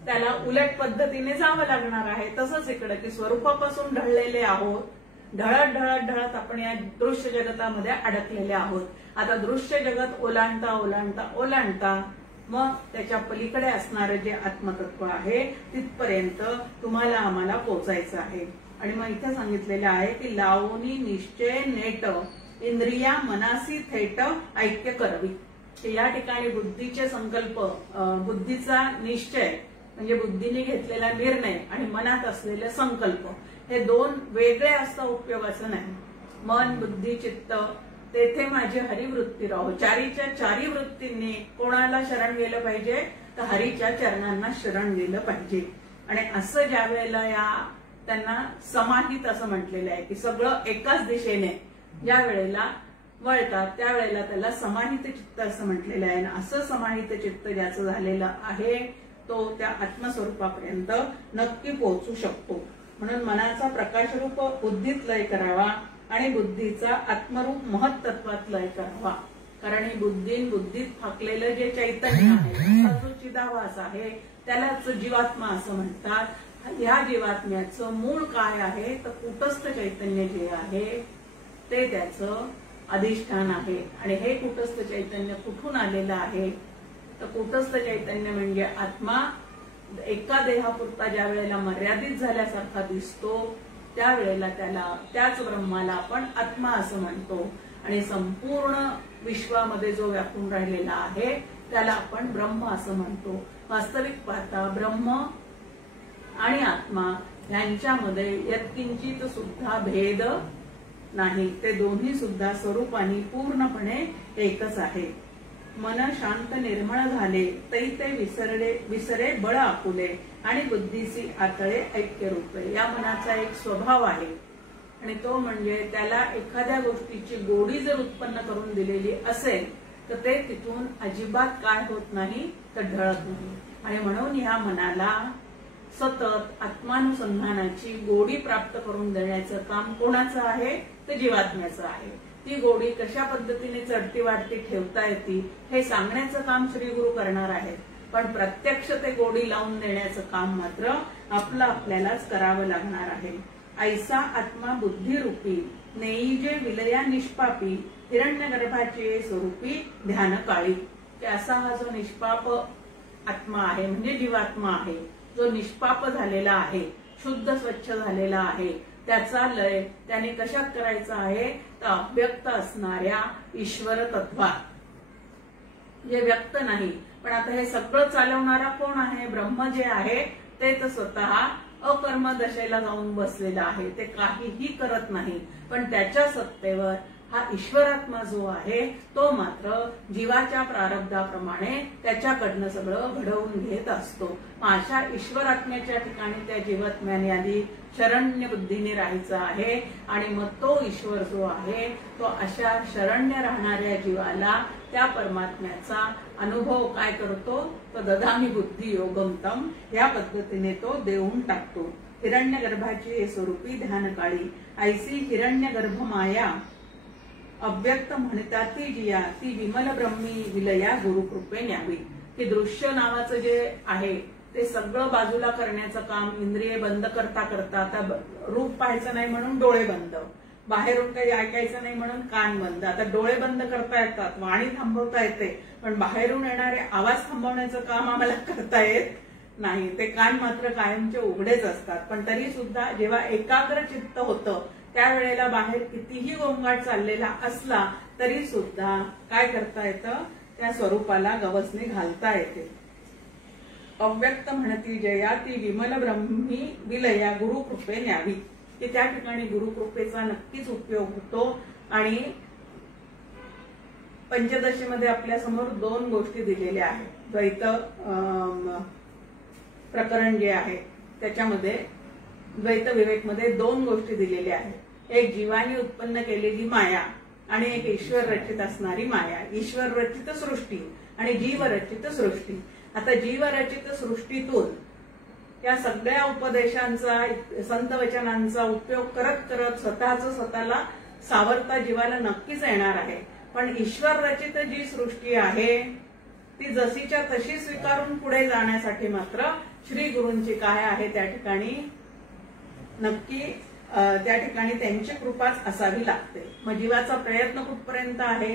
त्याला उलट पद्धतीने जावं लागणार आहे. तसंच इकडे की स्वरूपापासून ढळलेले आहोत, ढळत ढळत ढळत आपण या दृश्य जगतामध्ये अडकलेले आहोत. आता दृश्य जगत ओलांडता ओलांडता ओलांडता मग त्याच्या पलीकडे असणारं जे आत्मतत्व आहे तिथपर्यंत तुम्हाला आम्हाला पोहोचायचं आहे. आणि मग इथे सांगितलेलं आहे की लावणी निश्चय नेट इंद्रिया मनासी थेट ऐक्य करवी. या ठिकाणी बुद्धीचे संकल्प, बुद्धीचा निश्चय म्हणजे बुद्धीने घेतलेला निर्णय आणि मनात असलेले संकल्प हे दोन वेगळे असता उपयोगाचं नाही. मन, बुद्धी, चित्त तेथे माझी हरिवृत्ती राहो. चारीच्या चारी वृत्तींनी कोणाला शरण गेलं पाहिजे, तर हरीच्या चरणांना शरण गेलं पाहिजे. आणि असं ज्या वेळेला या त्यांना समाहित असं म्हटलेलं आहे की सगळं एकाच दिशेने ज्या वेळेला वळतात त्यावेळेला त्याला समाहित चित्त असं म्हटलेलं आहे. असं समाहित चित्त ज्याचं झालेलं आहे तो त्या आत्मस्वरूपापर्यंत नक्की पोहोचू शकतो. म्हणून मनाचा प्रकाशरूप बुद्धीत लय करावा आणि बुद्धीचा आत्मरूप महत्त्वात लय करावा. कारण ही बुद्धीत फाकलेलं जे चैतन्य आहे, जो चिदाभास आहे त्यालाच जीवात्मा असं म्हणतात. या जीवात्म्याचं मूळ काय आहे, तर कूटस्थ चैतन्य जे आहे ते त्याचं अधिष्ठान आहे. आणि हे कूटस्थ चैतन्य कुठून आलेलं आहे, तर कूटस्थ चैतन्य म्हणजे आत्मा एका देहापुरता ज्या वेळेला मर्यादित झाल्यासारखा दिसतो त्यावेळेला त्याच ब्रह्माला आपण आत्मा असं म्हणतो आणि संपूर्ण विश्वामध्ये जो व्यापून राहिलेला आहे त्याला आपण ब्रह्म असं म्हणतो। वास्तविक पाहता ब्रह्म आणि आत्मा यांच्यामध्ये यत्किंचित सुद्धा भेद नाही, ते दोन्ही सुद्धा स्वरूपाने पूर्णपणे एकच आहे। मन शांत निर्मळ झाले तै ते विसरे बळ आपुले आणि बुद्धीसी आतळे ऐक्य रूपे। या मनाचा एक स्वभाव आहे आणि तो म्हणजे त्याला एखाद्या गोष्टीची गोडी जर उत्पन्न करून दिलेली असेल तर ते तिथून अजिबात काय होत नाही तर ढळत नाही। आणि म्हणून ह्या मनाला सतत आत्मानुसंधानाची गोडी प्राप्त करून देण्याचं काम कोणाचं आहे तर जीवात्म्याचं आहे। ती गोडी कशा पद्धतीने चढती वाढती ठेवता येते हे सांगण्याचं काम श्री गुरु करणार आहेत, पण प्रत्यक्ष ते गोडी लावून देण्याचं काम मात्र आपल्यालाच करावं लागणार आहे। ऐसा आत्मा बुद्धिरूपी नेईजे विलया निष्पापी हिरण्यगर्भाचे स्वरूपी ध्यान काळी। असा हा जो निष्पाप आत्मा आहे म्हणजे जीवात्मा आहे, जो निष्पाप झालेला आहे, शुद्ध स्वच्छ झालेला आहे, त्याचा लय त्याने कशात करायचा आहे तर अव्यक्त असणाऱ्या ईश्वर तत्वात, जे व्यक्त नाही पण आता हे सगळं चालवणारा कोण आहे ब्रह्म जे आहे ते तर स्वतः अकर्म दशेला जाऊन बसलेला आहे, ते काहीही करत नाही, पण त्याच्या सत्तेवर हा ईश्वरात्मा जो आहे तो मात्र जीवाच्या प्रारब्धाप्रमाणे त्याच्याकडनं सगळं घडवून घेत असतो। अशा ईश्वरात्म्याच्या ठिकाणी त्या जीवात्म्याने आधी शरण्य बुद्धीने राहायचं आहे आणि मग तो ईश्वर जो आहे तो अशा शरण्य राहणाऱ्या जीवाला त्या परमात्म्याचा अनुभव काय करतो तो ददामी बुद्धी योगमतम या पद्धतीने तो देऊन टाकतो। हिरण्यगर्भाची स्वरूपी ध्यान काळी ऐसी हिरण्यगर्भ माया अव्यक्त म्हणतात ती जिया ती विमल ब्रह्मी विलया गुरुकृपे न्यावी। की दृश्य नावाचं जे आहे ते सगळं बाजूला करण्याचं काम इंद्रिय बंद करता करता, आता रूप पाहायचं नाही म्हणून डोळे बंद, बाहेरून काही ऐकायचं नाही म्हणून कान बंद, आता डोळे बंद करता येतात, वाणी थांबवता येते, पण बाहेरून येणारे आवाज थांबवण्याचं काम आम्हाला करता येत नाही, ते कान मात्र कायमचे उघडेच असतात। पण तरी सुद्धा जेव्हा एकाग्र चित्त होतं त्यावेळेला बाहेर कितीही गोंगाट चाललेला असला तरी सुद्धा काय करता येतं त्या स्वरूपाला गवसणी घालता येते। अव्यक्त म्हणती जया ती विमल ब्रह्मी विलया गुरुकृपे न्यावी, की त्या ठिकाणी गुरुकृपेचा नक्कीच उपयोग होतो। आणि पंचदशीमध्ये आपल्या समोर दोन गोष्टी दिलेल्या आहेत। द्वैत प्रकरण जे आहे त्याच्यामध्ये द्वैत विवेक मध्ये दोन गोष्टी दिलेल्या आहेत, एक जीवाने उत्पन्न केलेली माया आणि एक ईश्वर रचित असणारी माया, ईश्वर रचित सृष्टी आणि जीव रचित सृष्टी। आता जीव रचित सृष्टीतून या सगळ्या उपदेशांचा संत वचनांचा उपयोग करत करत स्वतःला सावरता जीवाला नक्कीच येणार आहे, पण ईश्वर रचित जी सृष्टी आहे ती जशीच्या तशी स्वीकारून पुढे जाण्यासाठी मात्र श्री गुरूंची काय आहे त्या ठिकाणी नक्की त्या ठिकाणी त्यांची कृपाच असावी लागते। मग जीवाचा प्रयत्न कुठपर्यंत आहे,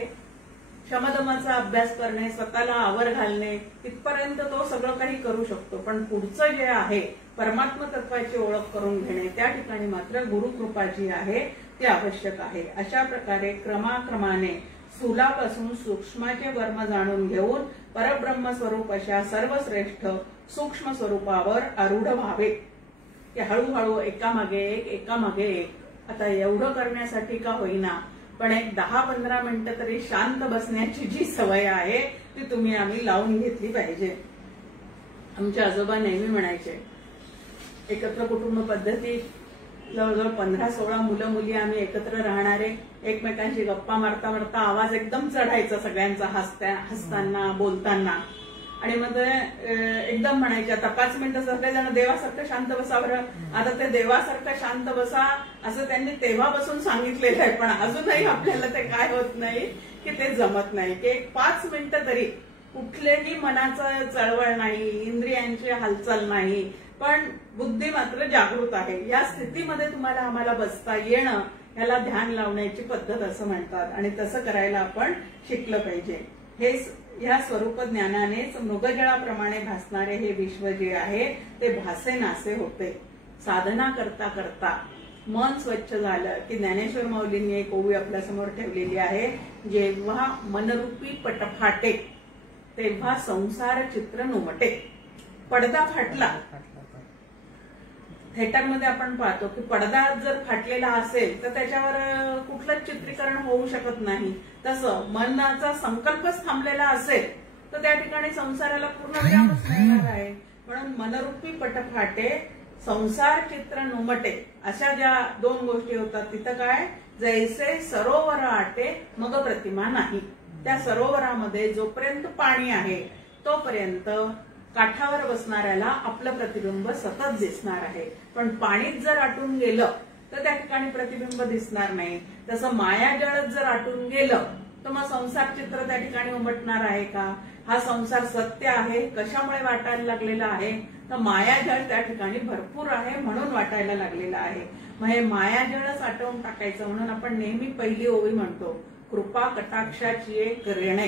शमदमाचा अभ्यास करणे, स्वतःला आवर घालणे इथपर्यंत तो सगळं काही करू शकतो, पण पुढचं जे आहे परमात्म तत्वाची ओळख करून घेणे त्या ठिकाणी मात्र गुरुकृपा जी आहे ती आवश्यक आहे। अशा प्रकारे क्रमाक्रमाने स्थूलापासून सूक्ष्माचे वर्म जाणून घेऊन परब्रह्म स्वरूप अशा सर्वश्रेष्ठ सूक्ष्म स्वरूपावर आरूढ व्हावे, की हळूहळू एकामागे एक। आता एवढं करण्यासाठी का होईना पण एक 10-15 मिनिटं तरी शांत बसण्याची जी सवय आहे ती आम्ही लावून घेतली पाहिजे। आमचे आजोबा नेहमी म्हणायचे एकत्र कुटुंब पद्धतीत जवळजवळ 15-16 मुलं मुली आम्ही एकत्र राहणारे, एकमेकांशी गप्पा मारता मारता आवाज एकदम चढायचा सगळ्यांचा हसताना बोलताना, आणि मग एकदम म्हणायचे आता 5 मिनिटं सगळेजण देवासारखं शांत बसा बरं, आता ते देवासारखं शांत बसा असं त्यांनी तेव्हापासून सांगितलेलं आहे, पण अजूनही आपल्याला ते काय होत नाही की ते जमत नाही की 5 मिनिटं तरी कुठलेही मनाचं चळवळ नाही, इंद्रियांची हालचाल नाही, पण बुद्धी मात्र जागृत आहे। या स्थितीमध्ये तुम्हाला आम्हाला बसता येणं याला ध्यान लावण्याची पद्धत असं म्हणतात आणि तसं करायला आपण शिकलं पाहिजे। ह्या स्वरूप ज्ञानानेच मृगजळाप्रमाणे भासणारे हे विश्व जे आहे ते भासे नासे होते. साधना करता करता मन स्वच्छ झालं की ज्ञानेश्वर माऊलींनी एक ओवी आपल्या समोर ठेवलेली आहे, जेव्हा मनरूपी पट फाटे तेव्हा संसार चित्र नुमटे. पडदा फाटला, थिएटरमध्ये आपण पाहतो की पडदा जर फाटलेला असेल तर त्याच्यावर कुठलंच चित्रीकरण होऊ शकत नाही. तसं मनाचा संकल्पच थांबलेला असेल तर त्या ठिकाणी संसाराला पूर्ण विरामच मिळणार आहे. म्हणून मनरूपी पट फाटे संसार चित्र नुमटे अशा ज्या दोन गोष्टी होतात तिथं काय, जैसे सरोवर आटे मग प्रतिमा नाही. त्या सरोवरामध्ये जोपर्यंत पाणी आहे तोपर्यंत काठावर बसणाऱ्याला आपलं प्रतिबिंब सतत दिसणार आहे. पण पाणीच जर आटून गेलं तर त्या ठिकाणी प्रतिबिंब दिसणार नाही. तसं मायाजळच जर आटून गेलं तर मग संसार चित्र त्या ठिकाणी उमटणार आहे का? हा संसार सत्य आहे, कशामुळे वाटायला लागलेला आहे तर मायाजळ त्या ठिकाणी भरपूर आहे म्हणून वाटायला लागलेला आहे. मग हे मायाजळच आटवून टाकायचं म्हणून आपण नेहमी पहिली ओवी म्हणतो, कृपा कटाक्षाची एक रेणे.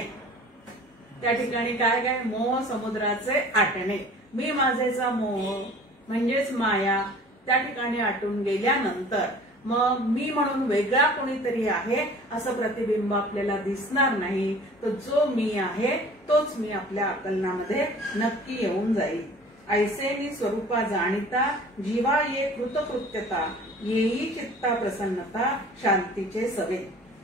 त्या ठिकाणी काय काय, मोह समुद्राचे आटणे. मी माझेचा मोह म्हणजेच माया त्या ठिकाणी आटून गेल्यानंतर मग मी म्हणून वेगळा कोणीतरी आहे असं प्रतिबिंब आपल्याला दिसणार नाही. तर जो मी आहे तोच मी आपल्या आकलनामध्ये नक्की येऊन जाईल. ऐसेनी स्वरूपा जाणिता जीवा ये कृतकृत्यता येई चित्ता प्रसन्नता शांतीचे सवे.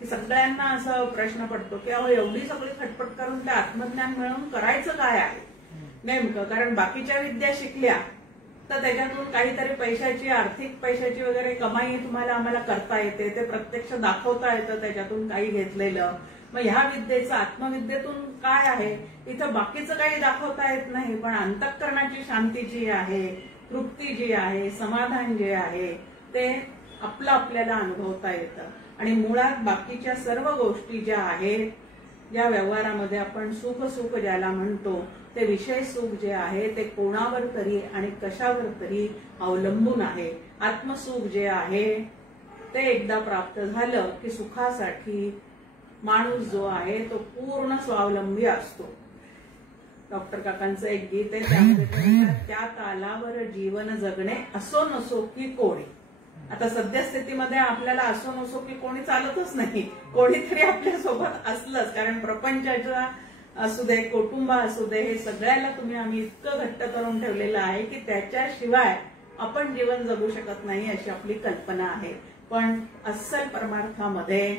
सगळ्यांना असा प्रश्न पडतो की अहो एवढी सगळी खटपट करून ते आत्मज्ञान मिळवून करायचं काय आहे नेमकं. कारण बाकीच्या विद्या शिकल्या तर त्याच्यातून काहीतरी पैशाची, आर्थिक पैशाची वगैरे कमाई तुम्हाला आम्हाला करता येते, ते प्रत्यक्ष दाखवता येतं त्याच्यातून काही घेतलेलं. मग ह्या विद्येचं आत्मविद्येतून काय आहे, इथं बाकीचं काही दाखवता येत नाही, पण अंतःकरणाची शांती जी आहे, तृप्ती जी आहे, समाधान जे आहे ते आपलं आपल्याला अनुभवता येतं. आणि मुळात बाकीच्या सर्व गोष्टी ज्या आहेत, ज्या व्यवहारामध्ये आपण सुख सुख ज्याला म्हणतो ते विषय सुख जे आहे ते कोणावर तरी आणि कशावर तरी अवलंबून आहे. आत्मसुख जे आहे ते एकदा प्राप्त झालं की सुखासाठी माणूस जो आहे तो पूर्ण स्वावलंबी असतो. डॉक्टर काकांचं एक गीत आहे, त्यामध्ये त्या तालावर जीवन जगणे असो नसो की कोणी. आता सद्यस्थितीमध्ये आपल्याला असो नसो की कोणी चालतच नाही, कोणीतरी आपल्या सोबत असलंच. कारण प्रपंचाचा असू दे, कुटुंब असू दे, हे सगळ्याला आम्ही इतकं घट्ट करून ठेवलेलं आहे की त्याच्याशिवाय आपण जीवन जगू शकत नाही अशी आपली कल्पना आहे. पण अस्सल परमार्थामध्ये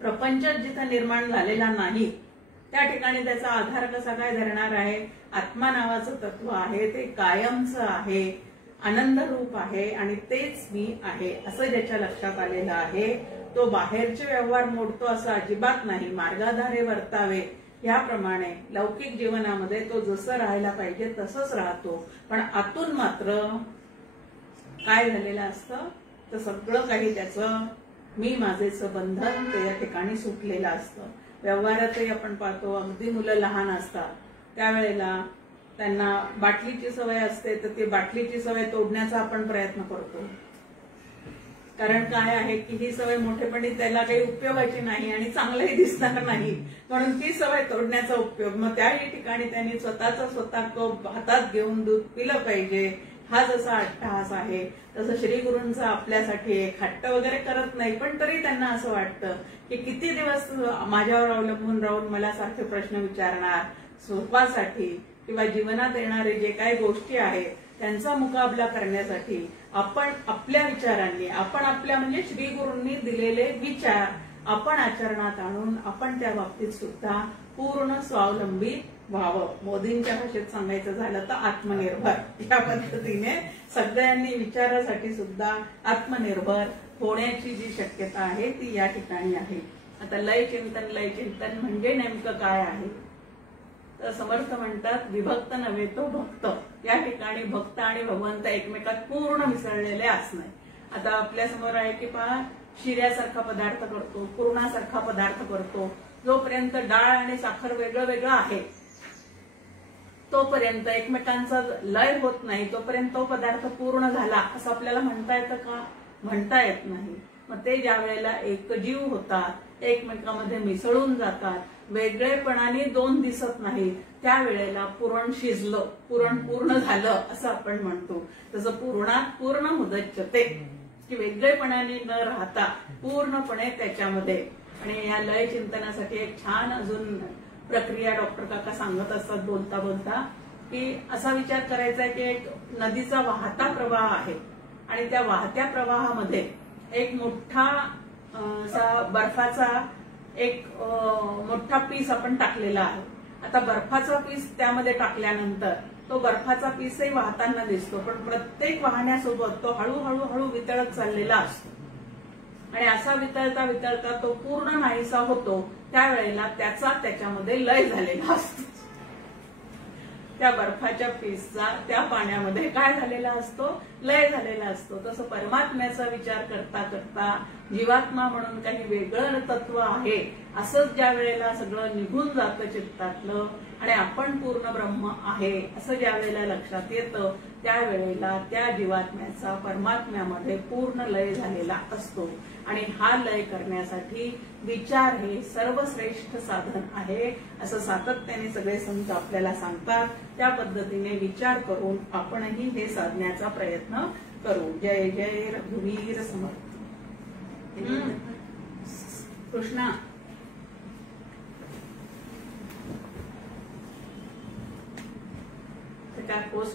प्रपंच जिथं निर्माण झालेला नाही त्या ठिकाणी त्याचा आधार कसा काय धरणार आहे. आत्मा नावाचं तत्व आहे ते कायमचं आहे, आनंद रूप आहे आणि तेच मी आहे असं ज्याच्या लक्षात आलेलं आहे तो बाहेरचे व्यवहार मोडतो असं अजिबात नाही. मार्गाधारे वर्तावे याप्रमाणे लौकिक जीवनामध्ये तो जसं राहायला पाहिजे तसंच राहतो. पण आतून मात्र काय झालेलं असतं तर सगळं काही त्याचं मी माझेचं बंधन ते या ठिकाणी सुटलेलं असतं. व्यवहारातही आपण पाहतो, अगदी मुलं लहान असतात त्यावेळेला त्यांना बाटलीची सवय असते तर ती बाटलीची सवय तोडण्याचा आपण प्रयत्न करतो. कारण काय आहे की ही सवय मोठेपणी त्याला काही उपयोगाची नाही आणि चांगलंही दिसणार नाही, म्हणून ती सवय तोडण्याचा उपयोग. मग त्याही ठिकाणी त्यांनी स्वतः कप हातात घेऊन दूध पिलं पाहिजे. हा जसा अट्टहास आहे तसं श्री गुरूंचा आपल्यासाठी एक हट्ट वगैरे करत नाही, पण तरी त्यांना असं वाटतं की किती दिवस माझ्यावर अवलंबून राहून मला सारखे प्रश्न विचारणार. सुखासाठी किंवा जीवनात येणारे जे काही गोष्टी आहेत त्यांचा मुकाबला करण्यासाठी आपण आपल्या विचारांनी, आपण आपल्या म्हणजे श्री गुरूंनी दिलेले विचार आपण आचरणात आणून आपण त्या बाबतीत सुद्धा पूर्ण स्वावलंबी व्हावं. मोदींच्या भाषेत सांगायचं झालं तर आत्मनिर्भर या पद्धतीने सगळ्यांनी विचारासाठी सुद्धा आत्मनिर्भर होण्याची जी शक्यता आहे ती या ठिकाणी आहे. आता लय चिंतन म्हणजे नेमकं काय आहे तर समर्थ म्हणतात विभक्त नव्हे तो भक्त. या ठिकाणी भक्त आणि भगवंत एकमेकात पूर्ण मिसळलेले असणे. आता आपल्या समोर आहे की पहा, शिऱ्यासारखा पदार्थ करतो, पूर्णासारखा पदार्थ करतो, जोपर्यंत डाळ आणि साखर वेगळं वेगळं आहे तोपर्यंत एकमेकांचा लय होत नाही, तोपर्यंत तो पदार्थ पूर्ण झाला असं आपल्याला म्हणता येतं का? म्हणता येत नाही. मग ते ज्या वेळेला एकजीव होतात, एकमेकांमध्ये मिसळून जातात, वेगळेपणाने दोन दिसत नाही, त्यावेळेला पुरण शिजलं, पुरण पूर्ण झालं असं आपण म्हणतो. तसं पूर्णात पूर्ण मुदच्यते, की वेगळेपणाने न राहता पूर्णपणे त्याच्यामध्ये. आणि या लय चिंतनासाठी एक छान अजून प्रक्रिया डॉक्टर काका सांगत असतात बोलता बोलता, की असा विचार करायचा आहे की एक नदीचा वाहता प्रवाह आहे आणि त्या वाहत्या प्रवाहामध्ये एक मोठा असा बर्फाचा एक मोठा पीस आपण टाकलेला आहे. आता बर्फाचा पीस त्यामध्ये टाकल्यानंतर तो बर्फाचा पीसही वाहताना दिसतो, पण प्रत्येक वाहण्यासोबत तो हळूहळू हळू वितळत चाललेला असतो. आणि असा वितळता वितळता तो पूर्ण नाहीसा होतो, त्यावेळेला त्याचा त्याच्यामध्ये लय झालेला असतो. त्या बर्फाच्या पीसचा त्या पाण्यामध्ये काय झालेला असतो, लय झालेला असतो. तसं परमात्म्याचा विचार करता करता जीवात्मा म्हणून काही वेगळं तत्व आहे असंच ज्या वेळेला सगळं निघून जातं चित्तातलं आणि आपण पूर्ण ब्रह्म आहे असं ज्या वेळेला लक्षात येतं, त्यावेळेला त्या जीवात्म्याचा परमात्म्यामध्ये पूर्ण लय झालेला असतो. आणि हा लय करण्यासाठी विचार हे सर्वश्रेष्ठ साधन आहे असं सातत्याने सगळे संत आपल्याला सांगतात. त्या पद्धतीने विचार करून आपणही हे साधण्याचा प्रयत्न करू. जय जय रघुवीर समर्थ. कृष्णा काय पोस्ट